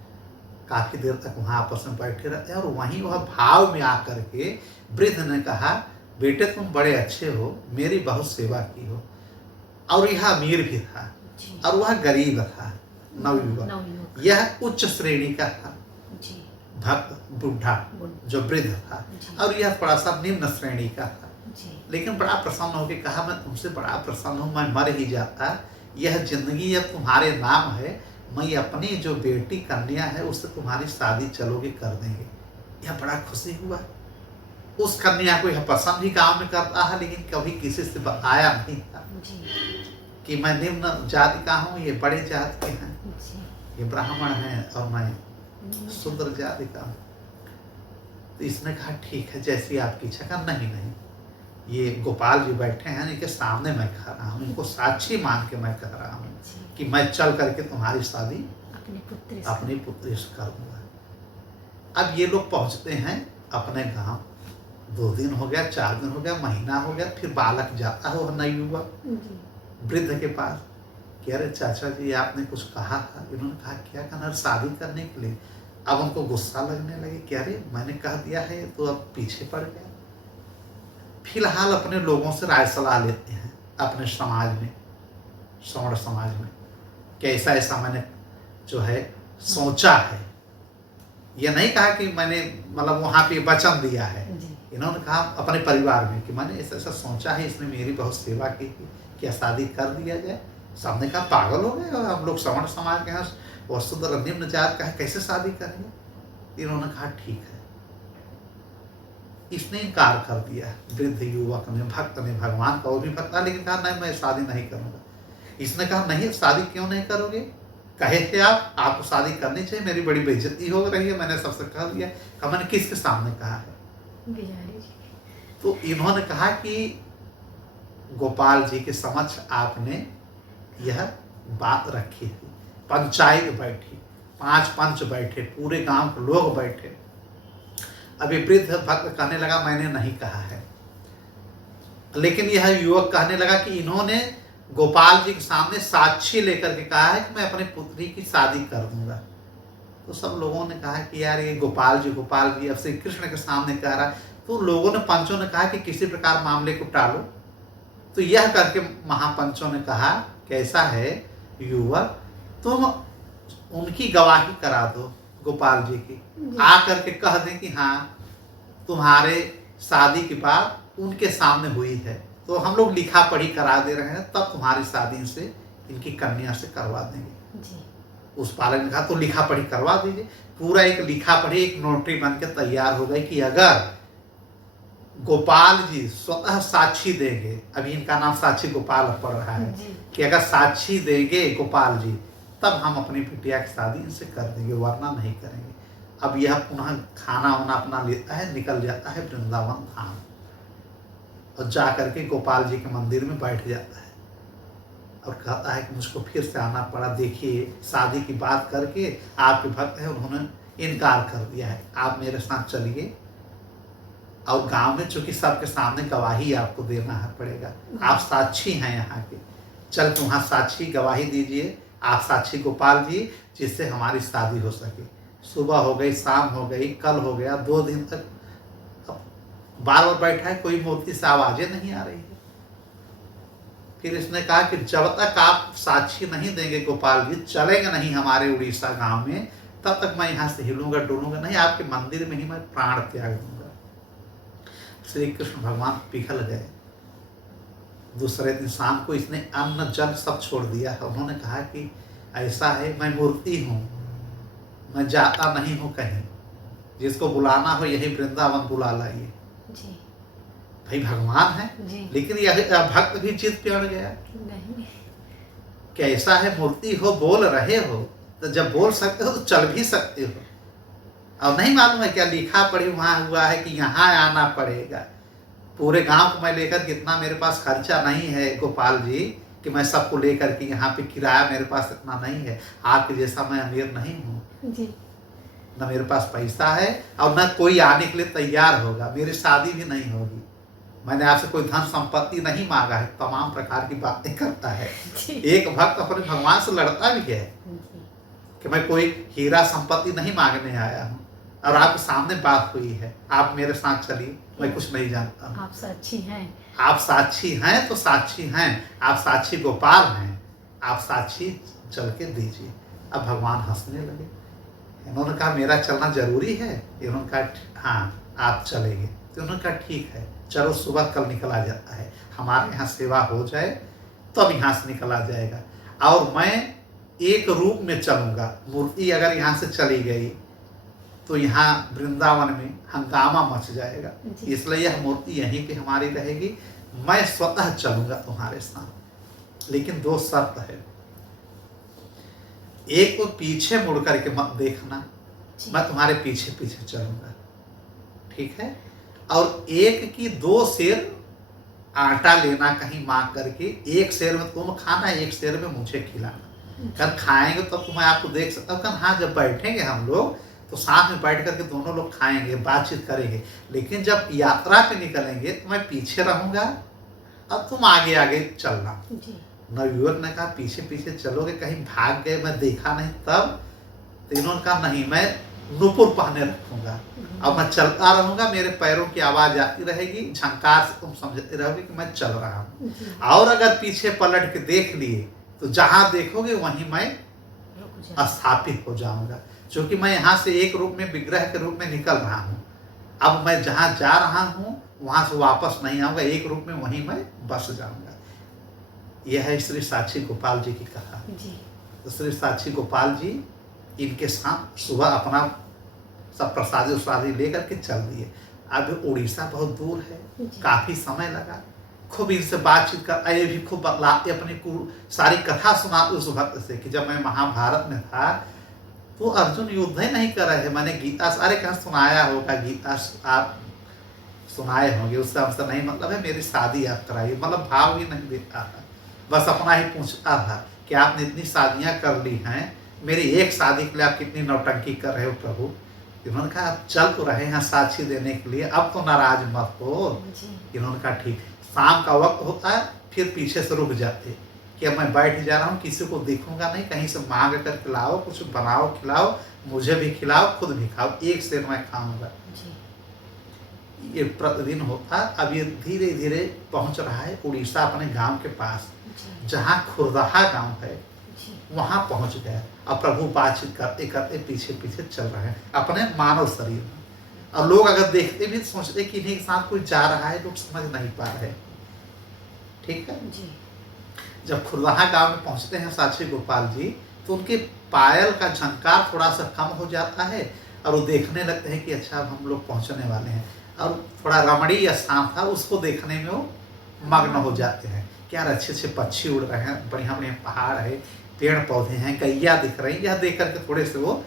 काफी देर तक वहां आपस में बैठे रहते हैं। और वहीं वह भाव में आकर के वृद्ध ने कहा, बेटे तुम बड़े अच्छे हो, मेरी बहुत सेवा की हो। और यह अमीर भी था जी। और वह गरीब था। नवयुवक नवयुवक। यह उच्च श्रेणी का था जी। भक्त, बूढ़ा जो वृद्ध था, जी। और यह थोड़ा सा निम्न श्रेणी का था। जी। लेकिन बड़ा प्रसन्न होकर कहा, मैं तुमसे बड़ा प्रसन्न हूँ, मैं मर ही जाता, यह जिंदगी अब तुम्हारे नाम है, मैं अपनी जो बेटी कन्या है उससे तुम्हारी शादी चलोगे, कर देंगे। यह बड़ा खुशी हुआ। उस कन्या को यह पसंद भी गांव में करता है, लेकिन कभी किसी से बताया नहीं था जी। कि मैं निम्न जाति का हूँ, ये बड़े जाति के हैं, जी। ये ब्राह्मण हैं और मैं शूद्र जाति का हूँ। तो इसने कहा ठीक है, जैसी आपकी इच्छा। कहा नहीं नहीं, ये गोपाल जी बैठे हैं, इनके सामने मैं कह रहा हूँ, इनको साक्षी मान के मैं कह रहा हूँ जी। कि मैं चल करके तुम्हारी शादी अपनी पुत्री से कर दूंगा। अब ये लोग पहुंचते हैं अपने गांव। 2 दिन हो गया, 4 दिन हो गया, महीना हो गया, फिर बालक जाता है वह नवयुवक जी। वृद्ध के पास कि अरे चाचा जी आपने कुछ कहा था। इन्होंने कहा क्या कहना? शादी करने के लिए। अब उनको गुस्सा लगने लगे कि अरे मैंने कह दिया है तो अब पीछे पड़ गया। फिलहाल अपने लोगों से राय सलाह लेते हैं, अपने समाज में, सवर्ण समाज में, कि ऐसा ऐसा मैंने जो है सोचा है। यह नहीं कहा कि मैंने मतलब वहाँ पे वचन दिया है। जी। इन्होंने कहा अपने परिवार में कि मैंने ऐसा ऐसा सोचा है, इसने मेरी बहुत सेवा की थी, क्या शादी कर दिया जाए? सबने कहा पागल हो गए, और हम लोग सवर्ण समाज के हैं और शूद्र निम्न जात का है, कैसे शादी करेंगे? इन्होंने कहा ठीक है। इसने इनकार कर दिया। वृद्ध युवक ने, भक्त ने, भगवान का वो भी भक्त था, लेकिन कहा नहीं मैं शादी नहीं करूंगा। इसने कहा नहीं, शादी क्यों नहीं करोगे? कहे थे आपको शादी करनी चाहिए, मेरी बड़ी बेइज्जती हो रही है, मैंने सबसे कह दिया। कहा मैंने किसके सामने कहा है? बिहारी जी। तो इन्होंने कहा कि गोपाल जी के समक्ष आपने यह बात रखी थी। पंचायत बैठी, 5 पंच बैठे, पूरे गांव के लोग बैठे। अभी वृद्ध भक्त कहने लगा मैंने नहीं कहा है, लेकिन यह युवक कहने लगा कि इन्होंने गोपाल जी के सामने साक्षी लेकर के कहा है कि मैं अपनी पुत्री की शादी कर दूंगा। तो सब लोगों ने कहा कि यार ये गोपाल जी अब श्री कृष्ण के सामने कह रहा है। तो लोगों ने, पंचों ने कहा कि किसी प्रकार मामले को टालो। तो यह करके महापंचों ने कहा कि ऐसा है युवक, तुम उनकी गवाही करा दो गोपाल जी की, आ करके कह दें कि हाँ तुम्हारे शादी की बात उनके सामने हुई है, तो हम लोग लिखा पढ़ी करा दे रहे हैं, तब तुम्हारी शादी से इनकी कन्या से करवा देंगे। जी। उस बालक ने कहा तो लिखा पढ़ी करवा दीजिए। पूरा एक लिखा पढ़ी, एक नोटरी बन के तैयार हो गई कि अगर गोपाल जी स्वतः साक्षी देंगे, अभी इनका नाम साक्षी गोपाल पड़ रहा है, कि अगर साक्षी देंगे गोपाल जी तब हम अपनी बिटिया की शादी इनसे कर देंगे, वरना नहीं करेंगे। अब यह पुनः खाना वाना अपना लेता है, निकल जाता है वृंदावन धाम और जा करके गोपाल जी के मंदिर में बैठ जाता है और कहता है कि मुझको फिर से आना पड़ा। देखिए शादी की बात करके आपके भक्त है उन्होंने इनकार कर दिया है, आप मेरे साथ चलिए। और गांव में चूंकि सबके सामने गवाही आपको देना है पड़ेगा, आप साक्षी हैं यहाँ के, चल तुम साक्षी गवाही दीजिए, आप साक्षी गोपाल जी, जिससे हमारी शादी हो सके। सुबह हो गई, शाम हो गई, कल हो गया, 2 दिन तक बार बार बैठा है, कोई मूर्ति से आवाजें नहीं आ रही है। फिर इसने कहा कि जब तक आप साक्षी नहीं देंगे गोपाल जी, चलेंगे नहीं हमारे उड़ीसा गांव में, तब तक मैं यहाँ से हिलूंगा डुलूंगा नहीं, आपके मंदिर में ही मैं प्राण त्याग दूंगा। श्री कृष्ण भगवान पिघल गए। दूसरे दिन शाम को इसने अन्न जल सब छोड़ दिया है। उन्होंने कहा कि ऐसा है, मैं मूर्ति हूँ, मैं जाता नहीं हूँ कहीं, जिसको बुलाना हो यही वृंदावन बुला लाइए। जी भाई भगवान है, जी लेकिन यह भक्त भी जिद पे अड़ गया। नहीं कैसा है, मूर्ति हो, बोल रहे हो, तो जब बोल सकते हो तो चल भी सकते हो। और नहीं मालूम है क्या लिखा पढ़ी वहाँ हुआ है कि यहाँ आना पड़ेगा। पूरे गांव को मैं लेकर, कितना मेरे पास खर्चा नहीं है गोपाल जी कि मैं सबको लेकर के यहाँ पे, किराया मेरे पास इतना नहीं है, आपके जैसा मैं अमीर नहीं हूँ जी न मेरे पास पैसा है, और न कोई आने के लिए तैयार होगा, मेरी शादी भी नहीं होगी। मैंने आपसे कोई धन संपत्ति नहीं मांगा है। तमाम प्रकार की बातें करता है। एक भक्त अपने भगवान से लड़ता भी है कि मैं कोई हीरा संपत्ति नहीं मांगने आया हूँ, और आपके सामने बात हुई है, आप मेरे साथ चलिए, मैं कुछ नहीं जानता हूँ। आप साक्षी हैं। आप साक्षी हैं तो साक्षी हैं, आप साक्षी गोपाल हैं, आप साक्षी चल के दीजिए। अब भगवान हंसने लगे। इन्होंने कहा मेरा चलना जरूरी है? इन्होंने कहा हाँ आप चलेंगे। तो उन्होंने कहा ठीक है, चलो सुबह कल निकला जाता है, हमारे यहाँ सेवा हो जाए तो अब यहाँ से निकला जाएगा, और मैं एक रूप में चलूँगा। मूर्ति अगर यहाँ से चली गई तो यहाँ वृंदावन में हंगामा मच जाएगा, इसलिए यह मूर्ति यहीं पे हमारी रहेगी। मैं स्वतः चलूँगा तुम्हारे साथ, लेकिन दो शर्त है। एक तो पीछे मुड़ करके मत देखना, मैं तुम्हारे पीछे पीछे चलूँगा, ठीक है? और एक की दो सेर आटा लेना कहीं मांग करके, एक शेर में तुम खाना, एक शेर में मुझे खिलाना। कल खाएंगे तब तो मैं आपको देख सकता हूँ। कल हाँ जब बैठेंगे हम लोग तो साथ में बैठ करके दोनों लोग खाएंगे, बातचीत करेंगे, लेकिन जब यात्रा पे निकलेंगे तो मैं पीछे रहूंगा और तुम आगे आगे चलना। नवयुवक ने कहा पीछे पीछे चलोगे, कहीं भाग गए मैं देखा नहीं तब? तो इन्होंने कहा नहीं, मैं नूपुर पहने रखूंगा और मैं चलता रहूंगा, मेरे पैरों की आवाज आती रहेगी, झंकार से तुम समझते रहोगे कि मैं चल रहा हूँ। और अगर पीछे पलट के देख लिए तो जहां देखोगे वहीं मैं स्थापित हो जाऊंगा, क्योंकि मैं यहाँ से एक रूप में, विग्रह के रूप में निकल रहा हूँ। अब मैं जहाँ जा रहा हूँ वहां से वापस नहीं आऊंगा, एक रूप में वहीं मैं बस जाऊंगा। यह है श्री साक्षी गोपाल जी की कथा। तो श्री साक्षी गोपाल जी इनके साथ सुबह अपना सब प्रसादी उसादी लेकर के चल दिए। अब उड़ीसा बहुत दूर है, काफी समय लगा। खूब इनसे बातचीत कर, ये भी खूब बतलाते, अपनी सारी कथा सुनाते उस भक्त से कि जब मैं महाभारत में था तो अर्जुन युद्ध ही नहीं कर रहे, मैंने गीता सारे कहाँ सुनाया होगा, गीता आप सुनाए होंगे, उससे हमसे नहीं मतलब है, मेरी शादी आप कराइए, मतलब भाव ही नहीं देता था, बस अपना ही पूछता था कि आपने इतनी शादियां कर ली हैं, मेरी एक शादी के लिए आप कितनी नौटंकी कर रहे हो प्रभु। इन्होंने कहा आप चल तो रहे हैं साक्षी देने के लिए, अब तो नाराज मत हो। इन्होंने कहा ठीक। शाम का वक्त होता है, फिर पीछे से रुक जाते कि अब मैं बैठ जा रहा हूँ, किसी को देखूंगा नहीं, कहीं से मांग कर खिलाओ, कुछ बनाओ खिलाओ, मुझे भी खिलाओ, खुद भी खाओ, एक शेर मैं खाऊंगा। ये प्रतिदिन होता। अब ये धीरे धीरे पहुंच रहा है उड़ीसा अपने गांव के पास, जहाँ खुरदहा गांव है, वहां पहुंच गया। अब प्रभु बातचीत करते करते पीछे पीछे चल रहे हैं अपने मानव शरीर में। और लोग अगर देखते भी सोचते कि इन्हीं के साथ कोई जा रहा है, लोग समझ नहीं पा रहे। ठीक है जी। जब खुरदहा गांव में पहुंचते हैं साक्षी गोपाल जी, तो उनके पायल का झंकार थोड़ा सा कम हो जाता है और वो देखने लगते हैं कि अच्छा अब हम लोग पहुंचने वाले हैं। और थोड़ा रमणीय स्थान था, उसको देखने में वो मग्न हो जाते हैं कि यार अच्छे अच्छे पक्षी उड़ रहे हैं, बढ़िया बढ़िया पहाड़ है, पेड़ पौधे हैं, गैया दिख रही है। यह देख करके थोड़े से वो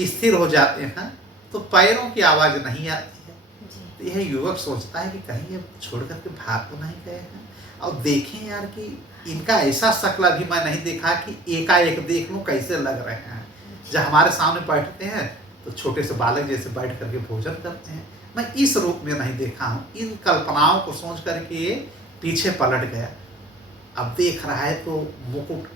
स्थिर हो जाते हैं, तो पैरों की आवाज़ नहीं आती है। तो यह युवक सोचता है कि कहीं ये छोड़ करके भाग तो नहीं गए हैं। और देखें यार कि इनका ऐसा शक्ल अभी मैं नहीं देखा कि एकाएक देख लूँ कैसे लग रहे हैं। जब हमारे सामने बैठते हैं तो छोटे से बालक जैसे बैठ करके भोजन करते हैं, मैं इस रूप में नहीं देखा हूँ। इन कल्पनाओं को सोच करके ये पीछे पलट गया। अब देख रहा है तो मुकुट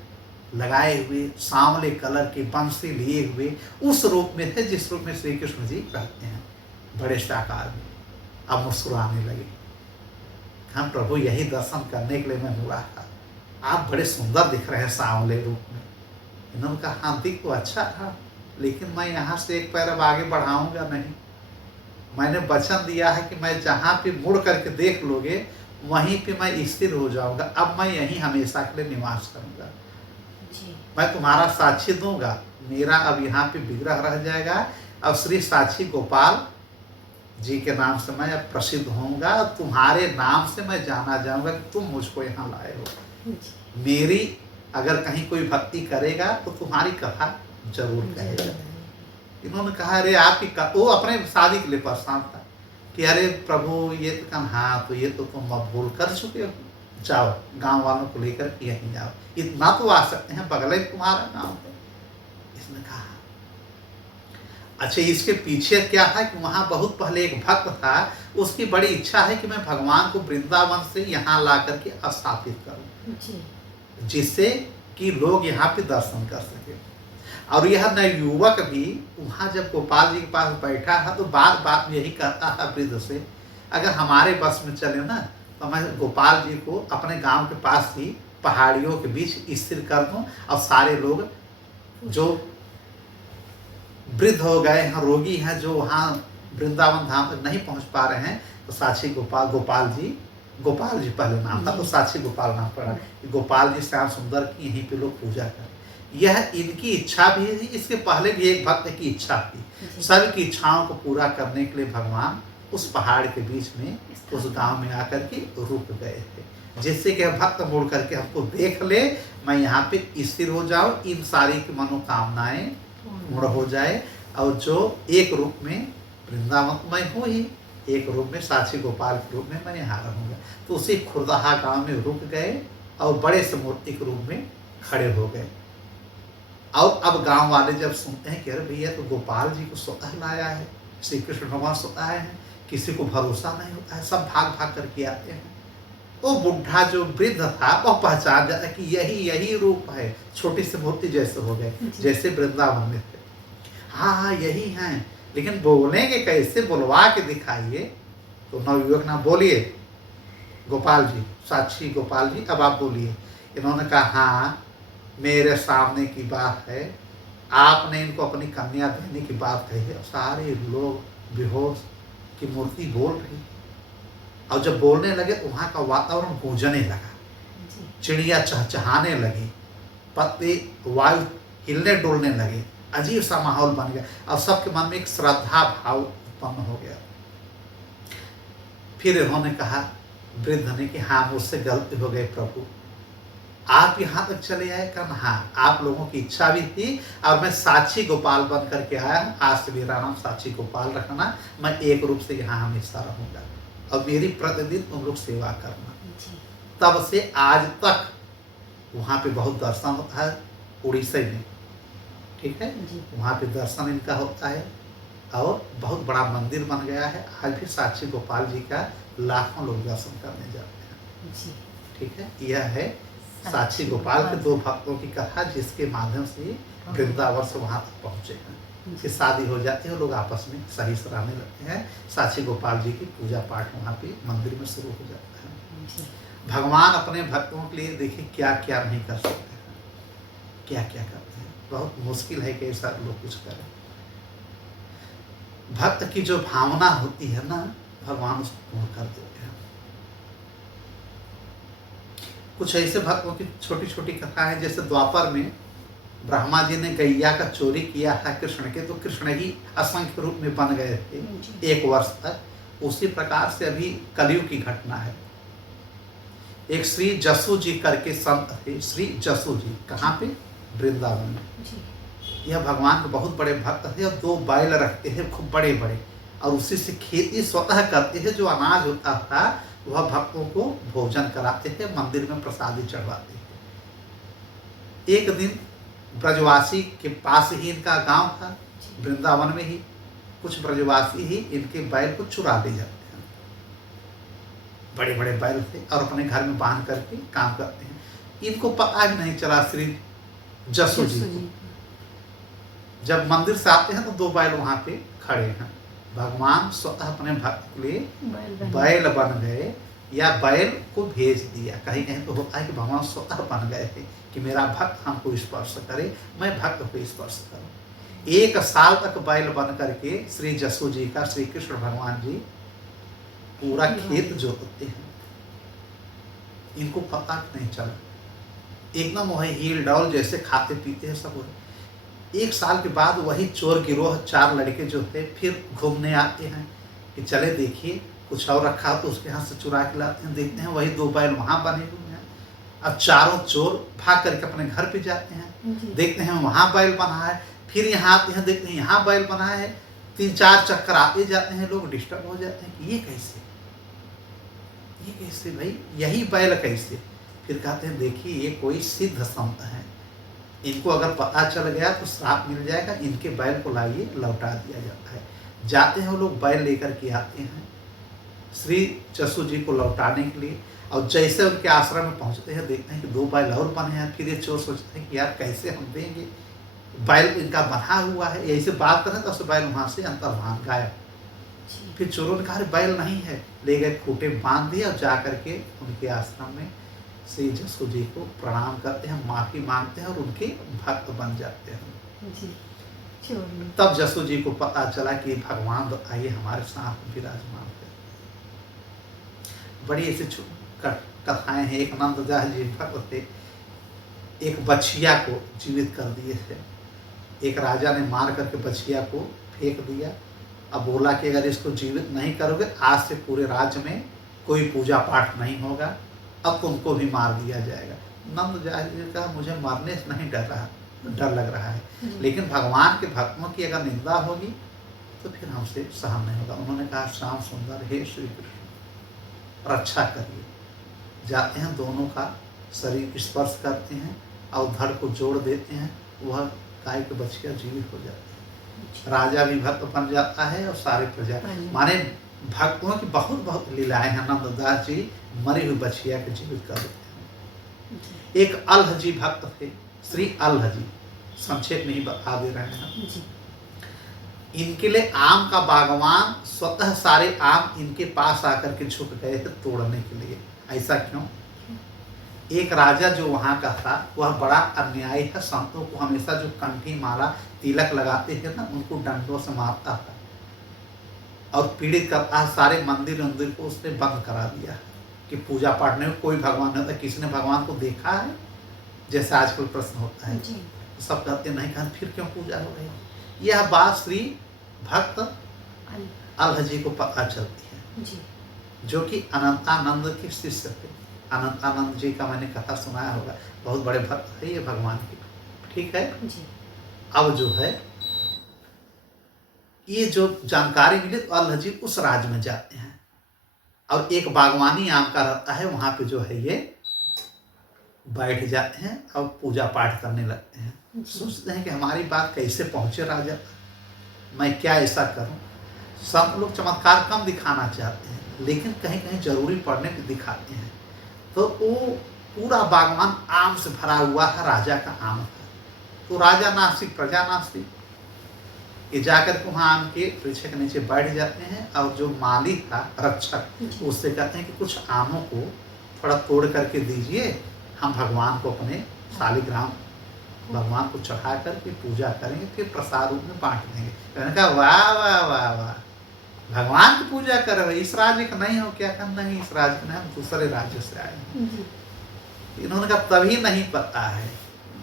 लगाए हुए, सांवले कलर की बंसी लिए हुए उस रूप में थे जिस रूप में श्री कृष्ण जी रहते हैं, बड़े से आकार में। अब मुस्कुराने लगे। हम प्रभु यही दर्शन करने के लिए मैं हुआ था, आप बड़े सुंदर दिख रहे हैं सांवले रूप में। इन्होंने कहा हाँ दिख तो अच्छा था, लेकिन मैं यहाँ से एक पैर अब आगे बढ़ाऊंगा नहीं। मैंने वचन दिया है कि मैं जहाँ पे मुड़ करके देख लोगे वहीं पे मैं स्थिर हो जाऊंगा, अब मैं यहीं हमेशा के लिए निवास करूंगा। जी मैं तुम्हारा साक्षी दूंगा, मेरा अब यहाँ पे विग्रह रह जाएगा। अब श्री साक्षी गोपाल जी के नाम से मैं अब प्रसिद्ध होऊंगा, तुम्हारे नाम से मैं जाना जाऊंगा कि तुम मुझको यहाँ लाए हो। जी मेरी अगर कहीं कोई भक्ति करेगा तो तुम्हारी कथा जरूर कहेगा। इन्होंने कहा अरे आपकी वो अपने शादी के लिए परेशान था कि अरे प्रभु ये तो कहा हाँ तो ये तो तुम अब भूल कर चुके हो, जाओ गांव वालों को लेकर यहीं जाओ, इतना तो आ सकते हैं, बगल में तुम्हारा गांव है। इसने कहा अच्छा इसके पीछे क्या है कि वहाँ बहुत पहले एक भक्त था, उसकी बड़ी इच्छा है कि मैं भगवान को वृंदावन से यहाँ ला करके स्थापित करूँ, जी जिससे कि लोग यहाँ पे दर्शन कर सके। और यह नवयुवक भी वहाँ जब गोपाल जी के पास बैठा है तो बात बात में यही कहता है वृद्ध से, अगर हमारे बस में चले ना तो मैं गोपाल जी को अपने गांव के पास ही पहाड़ियों के बीच स्थिर कर दूं, और सारे लोग जो वृद्ध हो गए हैं, रोगी हैं, जो वहाँ वृंदावन धाम तक नहीं पहुँच पा रहे हैं, तो साक्षी गोपाल जी पहले नाम था तो साक्षी गोपाल नाम पड़ा, गोपाल जी श्याम सुंदर की यहीं पे लोग पूजा करें। यह इनकी इच्छा भी है, इसके पहले भी एक भक्त की इच्छा थी। सबकी इच्छाओं को पूरा करने के लिए भगवान उस पहाड़ के बीच में उस गांव में आकर के रुक गए थे, जिससे कि भक्त मुड़ करके हमको देख ले, मैं यहाँ पे स्थिर हो जाऊं, इन सारी की मनोकामनाएं पूर्ण हो जाए, और जो एक रूप में वृंदावन मैं हूँ ही, एक रूप में साक्षी गोपाल के रूप में मैं यहाँ रहूँगा। तो उसी खुरदहा गांव में रुक गए और बड़े से मूर्तिक रूप में खड़े हो गए। और अब गांव वाले जब सुनते हैं कि अरे भैया तो गोपाल जी को स्वतः लाया है, श्री कृष्ण भगवान स्वतः आए हैं, किसी को भरोसा नहीं होता है, सब भाग भाग करके आते हैं। वो बुढ़ा जो वृद्ध था वह पहचान जाता कि यही रूप है, छोटी सी मूर्ति जैसे हो गए, जैसे वृंदावन में थे। हाँ यही हैं, लेकिन बोलेंगे कैसे, बुलवा के दिखाइए। तो नवयुवक ना बोलिए गोपाल जी, साक्षी गोपाल जी अब आप बोलिए। इन्होंने कहा हाँ मेरे सामने की बात है, आपने इनको अपनी कन्या देने की बात कही है। सारे लोग बेहोश की मूर्ति बोल रही, और जब बोलने लगे तो वहाँ का वातावरण गूंजने लगा, चिड़िया चहचहाने लगी, पत्ते वायु हिलने डुलने लगे, अजीब सा माहौल बन गया, और सबके मन में एक श्रद्धा भाव उत्पन्न हो गया। फिर इन्होंने कहा वृद्ध ने कि हाँ मुझसे गलती हो गई प्रभु, आप यहाँ तक चले आए। कहा हाँ आप लोगों की इच्छा भी थी, और मैं साक्षी गोपाल बन करके आया हूँ, आज से मेरा नाम साक्षी गोपाल रखना, मैं एक रूप से यहाँ हमेशा रहूँगा, और मेरी प्रतिदिन तुम लोग सेवा करना। तब से आज तक वहाँ पे बहुत दर्शन होता है उड़ीसा में, ठीक है, वहाँ पे दर्शन इनका होता है, और बहुत बड़ा मंदिर बन गया है। आज भी साक्षी गोपाल जी का लाखों लोग दर्शन करने जाते हैं, ठीक है। यह है साक्षी गोपाल के दो भक्तों की कथा, जिसके माध्यम से वृंदावन से वहाँ तक पहुँचे हैं। फिर शादी हो जाती है, लोग आपस में सही सराहने लगते हैं, साक्षी गोपाल जी की पूजा पाठ वहाँ पे मंदिर में शुरू हो जाता है। भगवान अपने भक्तों के लिए देखिए क्या क्या नहीं कर सकते हैं, क्या क्या करते हैं, बहुत मुश्किल है कि ऐसा लोग कुछ करें। भक्त की जो भावना होती है ना, भगवान उसको पूर्ण कर देते हैं। कुछ ऐसे भक्तों की छोटी छोटी कथा है, जैसे द्वापर में ब्रह्मा जी ने गैया का चोरी किया था कृष्ण के, तो कृष्ण ही असंख्य रूप में बन गए थे 1 वर्ष तक। उसी प्रकार से अभी कलयुग की घटना है। एक श्री जसु जी करके संत थे, श्री जसु जी, कहाँ पे, वृंदावन में। यह भगवान के बहुत बड़े भक्त थे, और 2 बैल रखते हैं खूब बड़े बड़े, और उसी से खेती स्वतः करते हैं। जो अनाज होता था वह भक्तों को भोजन कराते थे, मंदिर में प्रसादी चढ़वाते थे। एक दिन ब्रजवासी के पास ही इनका गांव था, वृंदावन में ही कुछ ब्रजवासी ही इनके बैल को चुरा ले जाते हैं। बड़े बड़े बैल थे, और अपने घर में बांध करके काम करते हैं। इनको पता भी नहीं चला श्री जसु जी को। जब मंदिर से आते हैं तो 2 बैल वहां पे खड़े हैं, भगवान स्वतः अपने भक्त के लिए बैल बैल बन गए या बैल को भेज दिया। कहीं कहीं तो होता है कि भगवान स्वतः बन गए थे कि मेरा भक्त हमको स्पर्श करे, मैं भक्त को स्पर्श करूं। 1 साल तक बैल बन करके श्री जसु जी का, श्री कृष्ण भगवान जी पूरा खेत जोतते हैं। इनको पता नहीं चला, एकदम वही हील डॉल जैसे खाते पीते हैं सब। 1 साल के बाद वही चोर गिरोह 4 लड़के जो थे फिर घूमने आते हैं कि चले देखिए कुछ और रखा तो उसके हाथ से चुरा के लाते हैं। देखते हैं वही 2 बैल वहां बने हुए हैं। अब चारों चोर भाग करके अपने घर पे जाते हैं, देखते हैं वहां बैल बना है, फिर यहाँ आते हैं, देखते हैं यहाँ बैल बना है। 3-4 चक्कर आते जाते हैं, लोग डिस्टर्ब हो जाते हैं कि ये कैसे भाई, यही बैल कैसे। फिर कहते हैं देखिए ये कोई सिद्ध संत है, इनको अगर पता चल गया तो श्राप मिल जाएगा, इनके बैल को लाइए, लौटा दिया जाता है। जाते हैं वो लोग बैल लेकर के आते हैं श्री जसु जी को लौटाने के लिए। और जैसे उनके आश्रम में पहुंचते हैं, देखते हैं कि 2 बैल और बने हैं। फिर ये चोर सोचते हैं कि यार कैसे हम देंगे, बैल इनका बना हुआ है। यही से बात करें तो बैल वहां से अंतर्धान गायब। फिर चोरों ने कहा बैल नहीं है, ले गए, खूंटे बांध दिए और जा करके उनके आश्रम में श्री जसु जी को प्रणाम करते हैं, माफी मांगते हैं और उनके भक्त बन जाते हैं। जी। तब जसु जी को पता चला कि भगवान तो आइए हमारे साथ विराजमान है। बड़ी ऐसी कथाएं हैं। एक नंददास जी भक्त थे, एक बछिया को जीवित कर दिए थे। एक राजा ने मार करके बछिया को फेंक दिया। अब बोला कि अगर इसको जीवित नहीं करोगे आज से पूरे राज्य में कोई पूजा पाठ नहीं होगा, अब तुमको भी मार दिया जाएगा। नंददास जी का मुझे मरने से नहीं डर लग रहा है, लेकिन भगवान के भक्तों की अगर निंदा होगी तो फिर हमसे सहन नहीं होगा। उन्होंने कहा श्याम सुंदर हे श्री कृष्ण रक्षा करिए। जाते हैं, दोनों का शरीर स्पर्श करते हैं और धड़ को जोड़ देते हैं, वह गाय के बछिया जीवित हो जाते हैं। राजा भी भक्त बन जाता है और सारे प्रजा, माने भक्तों की बहुत बहुत लीलाएं हैं। नंददास जी मरी हुई बछिया के जीवित कर देते हैं। एक अल्ह जी भक्त थे, श्री अल्ह जी, संक्षेप में ही बता दे रहे हैं। इनके लिए आम का बागवान स्वतः सारे आम इनके पास आकर के झुक गए थे तोड़ने के लिए। ऐसा क्यों? एक राजा जो वहाँ का था वह बड़ा अन्यायी था। संतों को हमेशा जो कंठी माला तिलक लगाते थे ना, उनको डंडों से मारता था और पीड़ित करता। सारे मंदिर को उसने बंद करा दिया कि पूजा पाठ में कोई भगवान नहीं होता। किसी ने भगवान को देखा है? जैसे आजकल प्रश्न होता है, सब कहते नहीं, कहा फिर क्यों पूजा हो रही है। यह बात श्री भक्त अल्ह जी को पता चलती है जी। जो कि अनंतानंद के शिष्य थे। अनंतानंद जी का मैंने कथा सुनाया होगा, बहुत बड़े भक्त है ये भगवान के, ठीक है जी। अब जो है ये जो जानकारी मिली तो अल्ह जी उस राज्य में जाते हैं और एक बागवानी आम का रहता है, वहां पे जो है ये बैठ जाते हैं और पूजा पाठ करने लगते हैं। सोचते हैं कि हमारी बात कैसे पहुंचे राजा, मैं क्या ऐसा करूं। सब लोग चमत्कार कम दिखाना चाहते हैं, लेकिन कहीं कहीं जरूरी पड़ने पे दिखाते हैं। तो वो पूरा बागवान आम से भरा हुआ है, राजा का आम था। तो राजा नास्तिक प्रजा नास्तिक, ये जाकर के वहाँ आम के वृक्ष के नीचे बैठ जाते हैं और जो माली था रक्षक उससे कहते हैं कि कुछ आमों को थोड़ा तोड़ करके दीजिए, हम भगवान को अपने शालिग्राम भगवान को चढ़ा करके पूजा करेंगे, फिर प्रसाद रूप में बांट देंगे। मैंने कहा वाह वाह वाह वाह, भगवान की पूजा कर रहे, इस राज्य का नहीं हो क्या? कहा नहीं, इस राज्य का नहीं, हम दूसरे राज्य से आए हैं। इन्होंने कहा तभी नहीं पता है,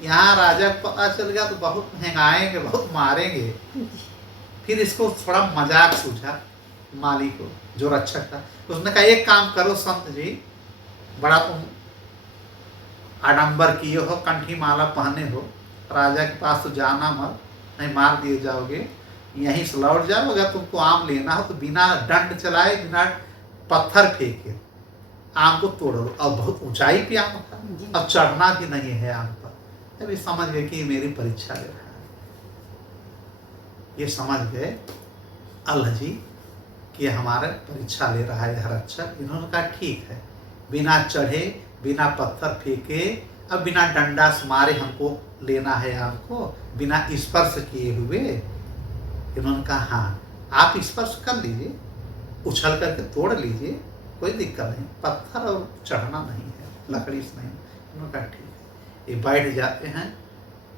यहाँ राजा को पता चल गया तो बहुत महंगाएंगे, बहुत मारेंगे। फिर इसको थोड़ा मजाक सूझा माली को, जो रक्षक था। उसने कहा एक काम करो संत जी, बड़ा तुम आडंबर किए हो, कंठी माला पहने हो, राजा के पास तो जाना मत, नहीं मार दिए जाओगे, यहीं से लौट जाओ। अगर तुमको आम लेना हो तो बिना डंड चलाए, बिना पत्थर फेंके आम को तोड़ो। और बहुत ऊंचाई पे आम था, अब चढ़ना भी नहीं है आम पर। तभी समझ गए कि मेरी परीक्षा ले रहा है। ये समझ गए अल्लाह जी कि हमारा परीक्षा ले रहा है रक्षक। इन्होंने कहा ठीक है, बिना चढ़े, बिना पत्थर फेंके, अब बिना डंडा से मारे हमको लेना है आम को, बिना स्पर्श किए हुए। इन्होंने कहा हाँ, आप स्पर्श कर लीजिए, उछल करके तोड़ लीजिए, कोई दिक्कत नहीं, पत्थर और चढ़ना नहीं है, लकड़ी से नहीं। उन्होंने कहा ठीक है। ये बैठ जाते हैं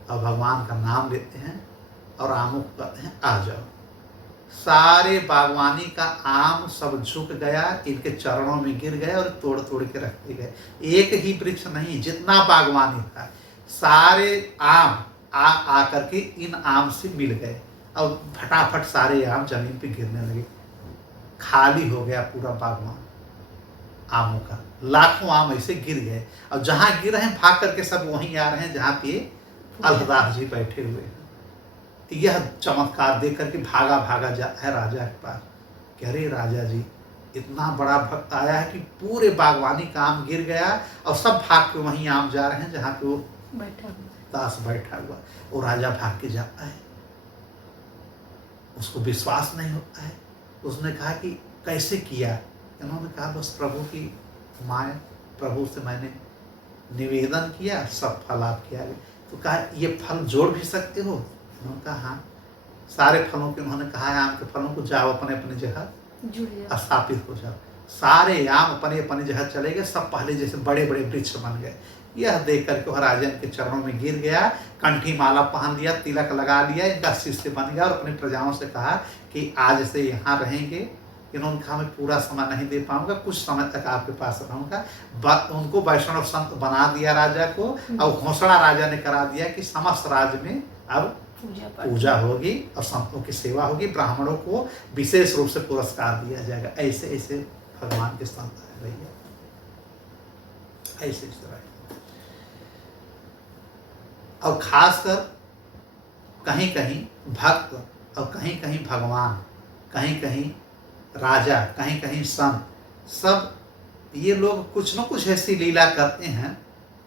और भगवान का नाम लेते हैं और आमों को कहते हैं आ जाओ। सारे बागवानी का आम सब झुक गया, इनके चरणों में गिर गए और तोड़ तोड़ के रखते गए। एक ही वृक्ष नहीं, जितना बागवानी था सारे आम आ करके इन आम से मिल गए और फटाफट सारे आम जमीन पे गिरने लगे। खाली हो गया पूरा बागवान आमों का। लाखों आम ऐसे गिर गए और जहां गिर रहे हैं भाग करके सब वहीं आ रहे हैं जहां पे अल्लाहदास जी बैठे हुए हैं। यह चमत्कार देख करके भागा भागा जाता है राजा के पास कि अरे राजा जी, इतना बड़ा भक्त आया है कि पूरे बागवानी का आम गिर गया और सब भाग के वहीं आम जा रहे हैं जहाँ पे वो दास बैठा हुआ। वो राजा भाग के जाता है, उसको विश्वास नहीं होता है। उसने कहा कि कैसे किया? इन्होंने कहा बस प्रभु की माया, प्रभु से मैंने निवेदन किया, सब फल आपके आगे। तो कहा ये फल जोड़ भी सकते हो? उन्होंने कहा हाँ। सारे फलों के उन्होंने कहा है आम के फलों को जाओ अपने अपने जगह स्थापित हो जाओ। सारे आम अपने अपने जगह चले गए, सब पहले जैसे बड़े बड़े वृक्ष बन गए। यह देख करके वह राजन के चरणों में गिर गया, कंठी माला पहन लिया, तिलक लगा लिया, इनका शिष्य बन गया और अपने प्रजाओं से कहा कि आज से यहाँ रहेंगे। इन्होंने कहा मैं पूरा समय नहीं दे पाऊंगा, कुछ समय तक आपके पास रहूंगा। उनको वैष्णव संत बना दिया राजा को और घोषणा राजा ने करा दिया कि समस्त राज्य में अब पूजा होगी और संतों की सेवा होगी, ब्राह्मणों को विशेष रूप से पुरस्कार दिया जाएगा। ऐसे ऐसे भगवान के संत है भैया, ऐसे ऐसे रहे। और खासकर कहीं कहीं भक्त और कहीं कहीं भगवान, कहीं कहीं राजा, कहीं कहीं संत, सब ये लोग कुछ न कुछ ऐसी लीला करते हैं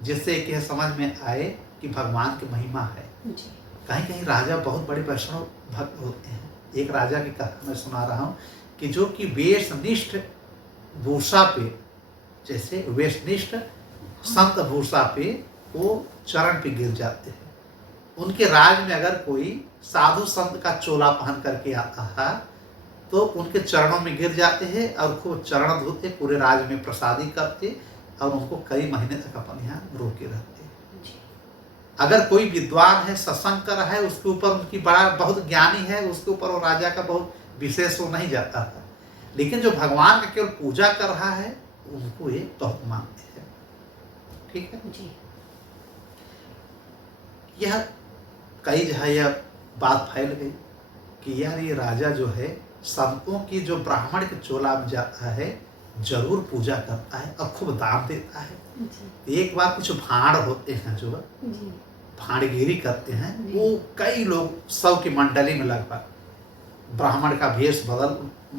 जिससे कि यह समझ में आए कि भगवान की महिमा है। कहीं कहीं राजा बहुत बड़े वैष्णव भक्त होते हैं। एक राजा की कथा मैं सुना रहा हूँ कि जो कि वेशनिष्ठ भूषा पे, जैसे वेशनिष्ठ संत भूषा पे वो चरण पे गिर जाते हैं। उनके राज में अगर कोई साधु संत का चोला पहन करके आता है तो उनके चरणों में गिर जाते हैं और खूब चरण धोते, पूरे राज में प्रसादी करते और उनको कई महीने तक अपन यहाँ रोके रहते। अगर कोई विद्वान है, सत्संग कर रहा है, उसके ऊपर उनकी बड़ा बहुत ज्ञानी है, उसके ऊपर वो राजा का बहुत विशेष वो नहीं जाता था। लेकिन जो भगवान का केवल पूजा कर रहा है उनको ये बहुत मानते हैं। ठीक है जी। यह कई जगह यह बात फैल गई कि यार ये राजा जो है संतों की जो ब्राह्मण के चोला में जाता है जरूर पूजा करता है और खूब दान देता है। एक बार कुछ भाड़ होते हैं जो भाड़गिरी करते हैं, वो कई लोग 100 की मंडली में लगभग ब्राह्मण का भेष बदल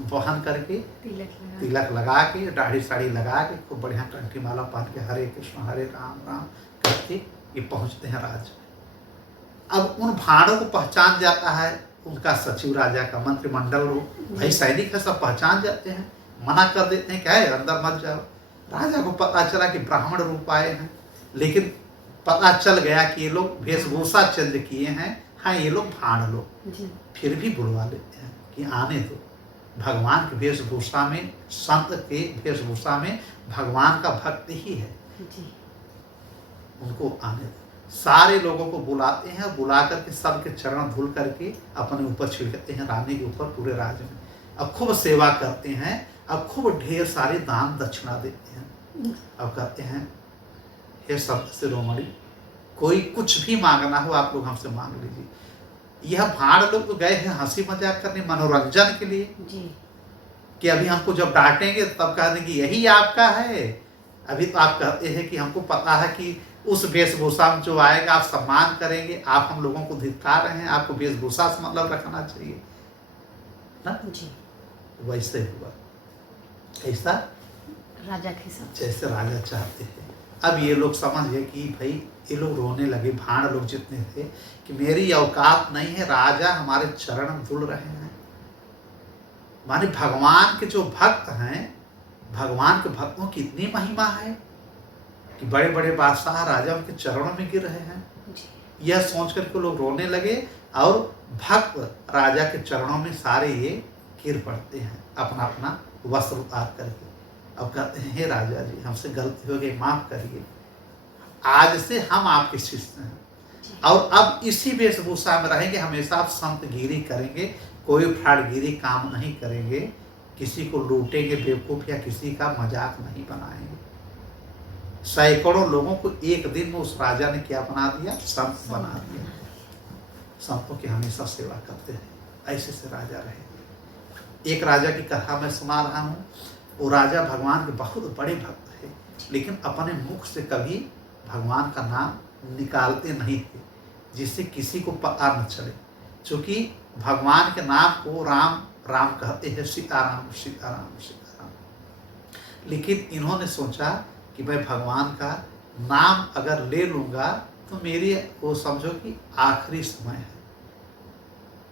पहन करके तिलक लगा के, दाढ़ी साड़ी लगा के, खूब बढ़िया कंठी माला पहन के हरे कृष्ण हरे राम राम करके ये पहुंचते हैं राज में। अब उन भाड़ों को पहचान जाता है उनका सचिव, राजा का मंत्रिमंडल, भाई सैनिक है, सब पहचान जाते हैं, मना कर देते हैं क्या है अंदर मत जाओ। राजा को पता चला कि ब्राह्मण रूप आए हैं, लेकिन पता चल गया कि ये लोग वेशभूषा चेंज किए हैं, हाँ ये लोग भाड़ लोग, फिर भी बुलवा लेते हैं कि आने दो। भगवान की वेशभूषा में, संत के वेशभूषा में भगवान का भक्त ही है, उनको आने दो। सारे लोगों को बुलाते हैं, बुला करके सबके चरण धुल करके अपने ऊपर छिड़कते हैं, रानी के ऊपर, पूरे राज्य में। अब खूब सेवा करते हैं, अब खूब ढेर सारे दान दक्षिणा देते हैं। अब कहते हैं हे संत शिरोमणि, कोई कुछ भी मांगना हो आप लोग हमसे मांग लीजिए। यह भाड़ लोग तो गए हैं हंसी मजाक करने, मनोरंजन के लिए कि अभी हमको जब डांटेंगे तब कह देंगे यही आपका है। अभी तो आप कहते हैं कि हमको पता है कि उस वेशभूषा में जो आएगा आप सम्मान करेंगे, आप हम लोगों को धिक्कार रहे हैं, आपको वेशभूषा से मतलब रखना चाहिए ना जी। वैसे हुआ, ऐसा राजा के साथ जैसे राजा चाहते हैं। अब ये लोग समझ गए कि भाई ये लोग रोने लगे, भाड़ लोग जितने थे, कि मेरी औकात नहीं है, राजा हमारे चरण धुल रहे हैं। माने भगवान के जो भक्त हैं, भगवान के भक्तों की इतनी महिमा है कि बड़े बड़े बादशाह राजा उनके चरणों में गिर रहे हैं। यह सोच कर के लोग रोने लगे और भक्त राजा के चरणों में सारे ये गिर पड़ते हैं अपना अपना वस्त्र उतार करके। अब कहते हैं, हे राजा जी, हमसे गलती हो गई, माफ करिए, आज से हम आपके शिष्य हैं और अब इसी वेशभूषा में रहेंगे, हमेशा आप संतगिरी करेंगे, कोई फ्रॉडगिरी काम नहीं करेंगे, किसी को लूटेंगे बेवकूफ़ या किसी का मजाक नहीं बनाएंगे। सैकड़ों लोगों को एक दिन में उस राजा ने क्या बना दिया? संत बना दिया। संतों की हमेशा सेवा करते हैं, ऐसे से राजा रहे। एक राजा की कथा मैं सुना रहा हूँ। वो राजा भगवान के बहुत बड़े भक्त थे, लेकिन अपने मुख से कभी भगवान का नाम निकालते नहीं थे, जिससे किसी को पता न चले। क्योंकि भगवान के नाम को राम राम कहते हैं, सीताराम सीताराम सीताराम। लेकिन इन्होंने सोचा कि मैं भगवान का नाम अगर ले लूँगा तो मेरी वो समझो कि आखिरी समय है।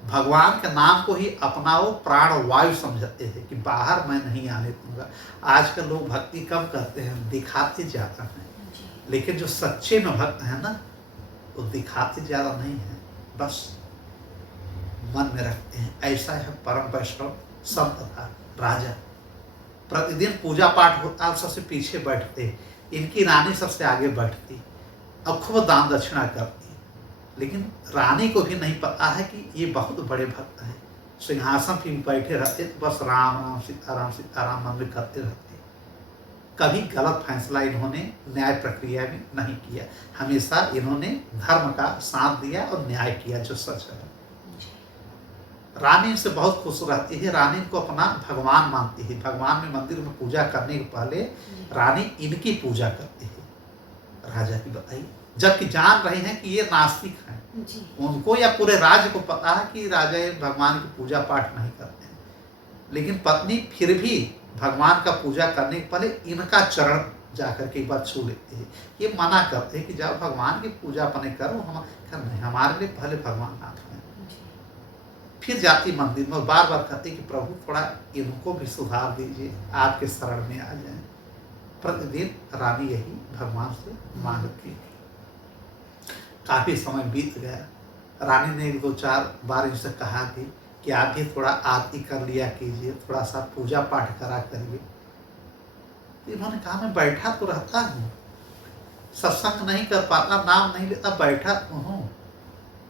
भगवान के नाम को ही अपना वो प्राण वायु समझते थे कि बाहर मैं नहीं आने दूंगा। आजकल लोग भक्ति कम करते हैं, दिखाते ज़्यादा हैं, लेकिन जो सच्चे में भक्त हैं ना, वो दिखाते ज़्यादा नहीं हैं, बस मन में रखते हैं। ऐसा है परम वैष्णव संत था राजा। प्रतिदिन पूजा पाठ होता, सबसे पीछे बैठते, इनकी रानी सबसे आगे बैठती और खूब दान दक्षिणा करती। लेकिन रानी को भी नहीं पता है कि ये बहुत बड़े भक्त हैं। सिंहासन पे बैठे रहते तो बस राम राम सीताराम सीताराम मन में करते रहते। कभी गलत फैसला इन्होंने न्याय प्रक्रिया में नहीं किया, हमेशा इन्होंने धर्म का साथ दिया और न्याय किया जो सच है। रानी इनसे बहुत खुश रहती है, रानी को अपना भगवान मानती है। भगवान में मंदिर में पूजा करने के पहले रानी इनकी पूजा करती है राजा की, बताइए, जबकि जान रहे हैं कि ये नास्तिक हैं। उनको या पूरे राज्य को पता है कि राजा भगवान की पूजा पाठ नहीं करते हैं, लेकिन पत्नी फिर भी भगवान का पूजा करने के पहले इनका चरण जाकर के एक बार छू लेते हैं। ये मना करते हैं कि जब भगवान की पूजा अपने करो, हम नहीं, हमारे लिए पहले भगवान नाथ हैं। फिर जाती मंदिर में और बार बार कहते कि प्रभु थोड़ा इनको भी सुधार दीजिए, आपके शरण में आ जाएं। प्रतिदिन रानी यही भगवान से मांगती थी। काफ़ी समय बीत गया, रानी ने 1-2-4 बार इनसे कहा कि आप भी थोड़ा आरती कर लिया कीजिए, थोड़ा सा पूजा पाठ करा करिए। तो इन्होंने कहा मैं बैठा तो रहता हूँ, सत्संग नहीं कर पाता, नाम नहीं लेता, बैठा तो हूँ,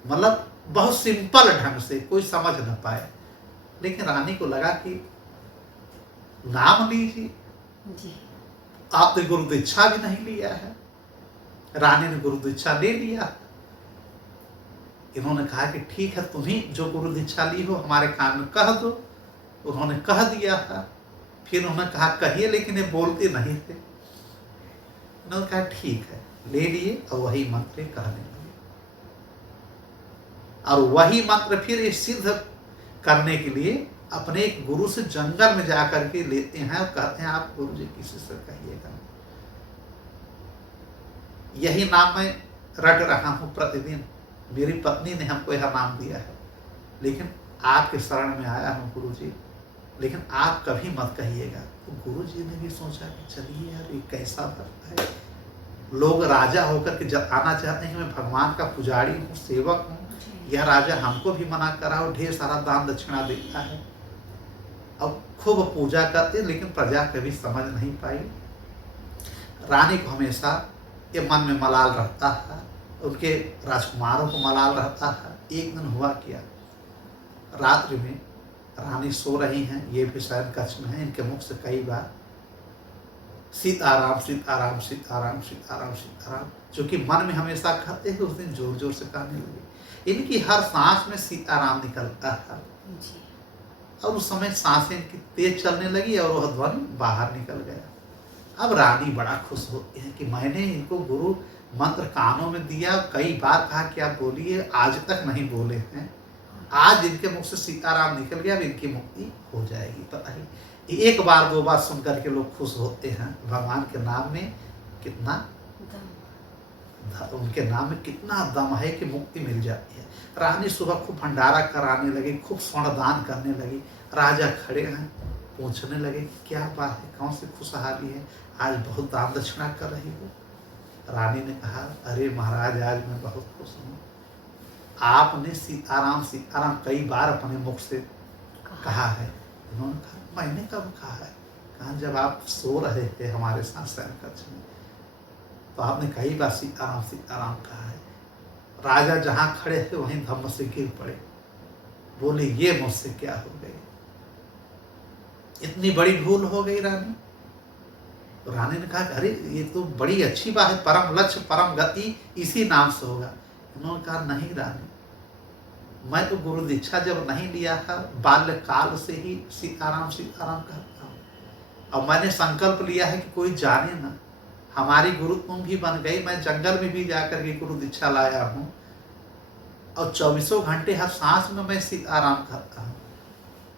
मतलब बहुत सिंपल ढंग से, कोई समझ न पाए। लेकिन रानी को लगा कि नाम लीजिए, आपने गुरु दीक्षा भी नहीं लिया है। रानी ने गुरु दीक्षा ले लिया। इन्होंने कहा कि ठीक है, तुम्हें जो गुरु दीक्षा ली हो हमारे कान में कह दो। उन्होंने कह दिया था। फिर उन्होंने कहा कहिए, लेकिन ये बोलते नहीं थे। उन्होंने कहा ठीक है, ले लिए और वही मंत्र कहने लगे। और वही मंत्र फिर ये सिद्ध करने के लिए अपने एक गुरु से जंगल में जाकर के लेते हैं और कहते हैं आप गुरु जी किसी से कहिएगा, यही नाम मैं रट रहा हूँ प्रतिदिन, मेरी पत्नी ने हमको यह नाम दिया है, लेकिन आपके शरण में आया हूँ गुरु जी, लेकिन आप कभी मत कहिएगा। तो गुरु जी ने भी सोचा कि चलिए यार, ये कैसा भक्त है। लोग राजा होकर के जताना चाहते हैं कि मैं भगवान का पुजारी हूँ, सेवक हूँ। यह राजा हमको भी मना करा और ढेर सारा दान दक्षिणा देता है। अब खूब पूजा करते, लेकिन प्रजा कभी समझ नहीं पाई। रानी को हमेशा ये मन में मलाल रहता था, उनके राजकुमारों को मलाल रहता था। एक दिन हुआ क्या, रात्रि में रानी सो रही हैं, ये भी शयन कक्ष में है, इनके मुख से कई बार सीताराम सीताराम सीताराम सीताराम सीताराम, जो कि मन में हमेशा कहते हैं, उस दिन जोर जोर से कहने लगे। इनकी हर सांस में सीताराम निकलता था और उस समय सांसें इनकी तेज चलने लगी और वह ध्वनि बाहर निकल गया। अब रानी बड़ा खुश होती है कि मैंने इनको गुरु मंत्र कानों में दिया, कई बार कहा कि आप बोलिए, आज तक नहीं बोले हैं, आज इनके मुख से सीताराम निकल गया, अब इनकी मुक्ति हो जाएगी। पता ही एक बार 2 बार सुन करके लोग खुश होते हैं। भगवान के नाम में कितना उनके नाम में कितना दम है कि मुक्ति मिल जाती है। रानी सुबह खूब भंडारा कराने लगी, खूब स्वर्ण दान करने लगी। राजा खड़े हैं, पूछने लगे क्या बात है, कौन सी खुशहाली है, आज बहुत दान दक्षिणा कर रही हो। रानी ने कहा अरे महाराज, आज मैं बहुत खुश हूँ, आपने सीताराम सीताराम कई बार अपने मुख से कहा है, उन्होंने कहा मैंने कब कहा है? कहा जब आप सो रहे थे हमारे साथ शयन कक्ष में तो आपने कई बार सीताराम कहा है। राजा जहाँ खड़े थे वहीं धम्म से गिर पड़े, बोले ये मुझसे क्या हो गई, इतनी बड़ी भूल हो गई रानी। तो रानी ने कहा अरे ये तो बड़ी अच्छी बात है, परम लक्ष्य परम गति इसी नाम से होगा। उन्होंने कहा नहीं रानी, मैं तो गुरु दीक्षा जब नहीं लिया था बाल्यकाल से ही सीताराम सीताराम कहता हूँ, और मैंने संकल्प लिया है कि कोई जाने ना। हमारी गुरु तुम भी बन गई, मैं जंगल में भी जाकर के गुरु दीक्षा लाया हूँ और 24 घंटे हर सांस में मैं सीताराम कहता हूँ।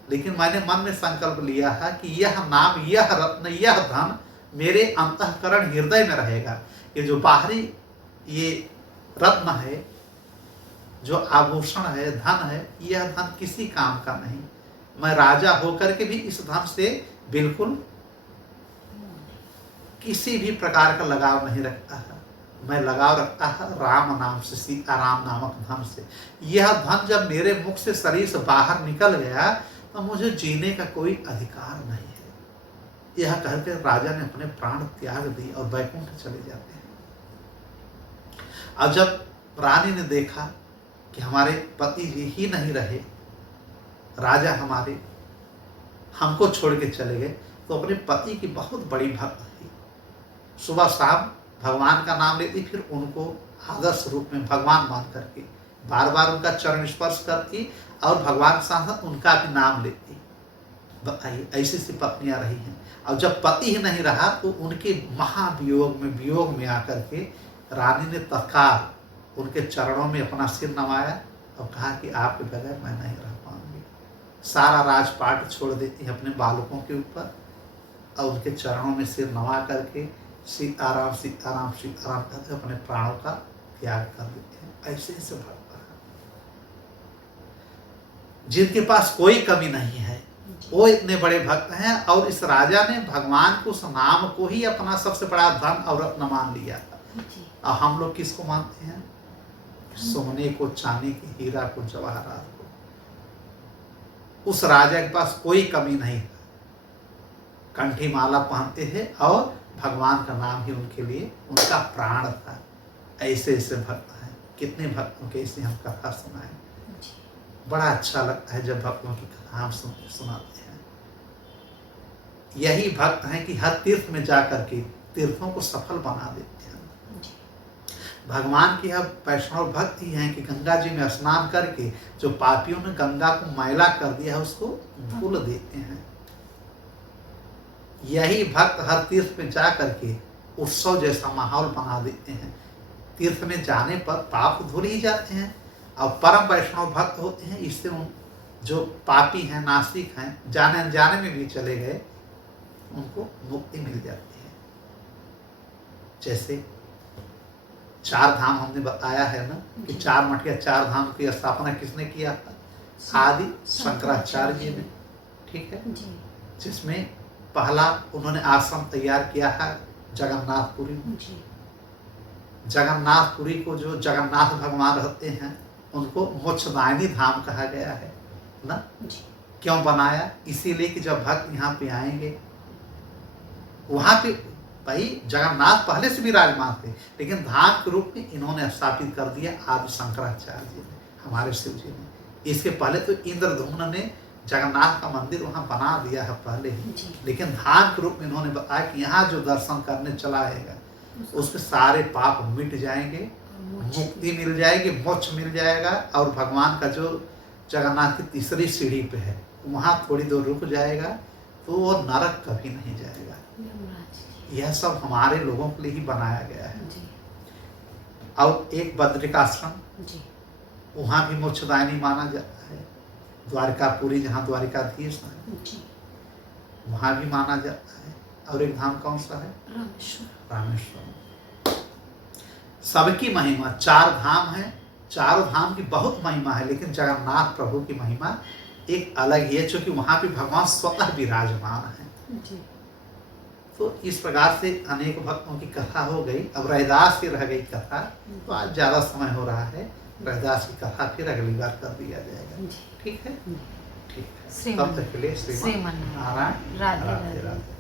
लेकिन मैंने मन में संकल्प लिया है कि यह नाम, यह रत्न, यह धन मेरे अंतःकरण हृदय में रहेगा। ये जो बाहरी ये रत्न है, जो आभूषण है, धन है, यह धन किसी काम का नहीं। मैं राजा होकर के भी इस धन से बिल्कुल किसी भी प्रकार का लगाव नहीं रखता है। मैं लगाव रखता है राम नाम से, सीताराम नामक धन से। यह धन जब मेरे मुख से, शरीर से बाहर निकल गया तो मुझे जीने का कोई अधिकार नहीं है। यह कहकर राजा ने अपने प्राण त्याग दिए और वैकुंठ चले जाते हैं। अब जब रानी ने देखा कि हमारे पति जी ही नहीं रहे, राजा हमारे हमको छोड़ के चले गए, तो अपने पति की बहुत बड़ी भक्त थी। सुबह शाम भगवान का नाम लेती, फिर उनको आदर्श रूप में भगवान मान करके बार बार उनका चरण स्पर्श करती और भगवान साथ उनका भी नाम लेती। बताइए ऐसी सी पत्नियां रही हैं। और जब पति ही नहीं रहा तो उनके वियोग में आकर के रानी ने तत्काल उनके चरणों में अपना सिर नवाया और कहा कि आपके बगैर मैं नहीं रह पाऊंगी। सारा राजपाट छोड़ देती है अपने बालकों के ऊपर और उनके चरणों में सिर नवा करके सीताराम सीताराम सीताराम कहते अपने प्राणों का त्याग कर देते हैं। ऐसे ऐसे भक्त जिनके पास कोई कमी नहीं है, वो इतने बड़े भक्त हैं। और इस राजा ने भगवान को, उस नाम को ही अपना सबसे बड़ा धन और रत्न मान लिया था। और हम लोग किसको मानते हैं? सोने को, चांदी की, हीरा को, जवाहरात को। उस राजा के पास कोई कमी नहीं था, कंठी माला पहनते थे और भगवान का नाम ही उनके लिए उनका प्राण था। ऐसे ऐसे भक्त हैं। कितने भक्तों के इसे हम कथा सुनाएं। बड़ा अच्छा लगता है जब भक्तों की कथा हम सुनाते हैं। यही भक्त हैं कि हर तीर्थ में जाकर के तीर्थों को सफल बना देते हैं। भगवान के यह वैष्णव भक्त ही हैं कि गंगा जी में स्नान करके जो पापियों ने गंगा को मैला कर दिया है उसको धुल देते हैं। यही भक्त हर तीर्थ में जा करके उत्सव जैसा माहौल बना देते हैं। तीर्थ में जाने पर पाप धुल ही जाते हैं और परम वैष्णव भक्त होते हैं। इससे उन जो पापी हैं, नास्तिक हैं, जाने अनजाने में भी चले गए, उनको मुक्ति मिल जाती है। जैसे 4 धाम हमने बताया है ना कि 4 मठिया 4 धाम की स्थापना किसने किया था? आदि शंकराचार्य जी ने। ठीक है, जिसमें पहला उन्होंने आश्रम तैयार किया है जगन्नाथपुरी में। जगन्नाथपुरी को जो जगन्नाथ भगवान रहते हैं उनको मोक्षदायिनी धाम कहा गया है ना। क्यों बनाया? इसीलिए कि जब भक्त यहाँ पे आएंगे, वहाँ पे भाई जगन्नाथ पहले से भी विराजमान थे, लेकिन धाम के रूप में इन्होंने स्थापित कर दिया आदि शंकराचार्य जी ने, हमारे शिव जी ने। इसके पहले तो इंद्रधुम्न ने जगन्नाथ का मंदिर वहाँ बना दिया है पहले ही, लेकिन धाम के रूप में इन्होंने बताया कि यहाँ जो दर्शन करने चला आएगा उसमें सारे पाप मिट जाएंगे, मुक्ति मिल जाएगी, मोक्ष मिल जाएगा। और भगवान का जो जगन्नाथ की तीसरी सीढ़ी पे है वहाँ थोड़ी देर रुक जाएगा तो वो नरक कभी नहीं जाएगा। यह सब हमारे लोगों के लिए ही बनाया गया है। और एक बद्रिकाश्रम, वहाँ भी मोक्षदायिनी माना जाता है। द्वारकापुरी जहाँ द्वारिकाधीश है वहाँ भी माना जाता है। और एक धाम कौन सा है? रामेश्वर। सबकी महिमा, 4 धाम है, चारों धाम की बहुत महिमा है, लेकिन जगन्नाथ प्रभु की महिमा एक अलग ही है, क्योंकि वहाँ पे भगवान स्वतः विराजमान है। तो इस प्रकार से अनेक भक्तों की कथा हो गई। अब रैदास की रह गई कथा, तो आज ज़्यादा समय हो रहा है, रैदास की कथा फिर अगली बार कर दिया जाएगा। ठीक है। ठीक है, श्रीमन तब तक के लिए श्रीमन श्रीमन नारायण राधे राधे राधे। राधे।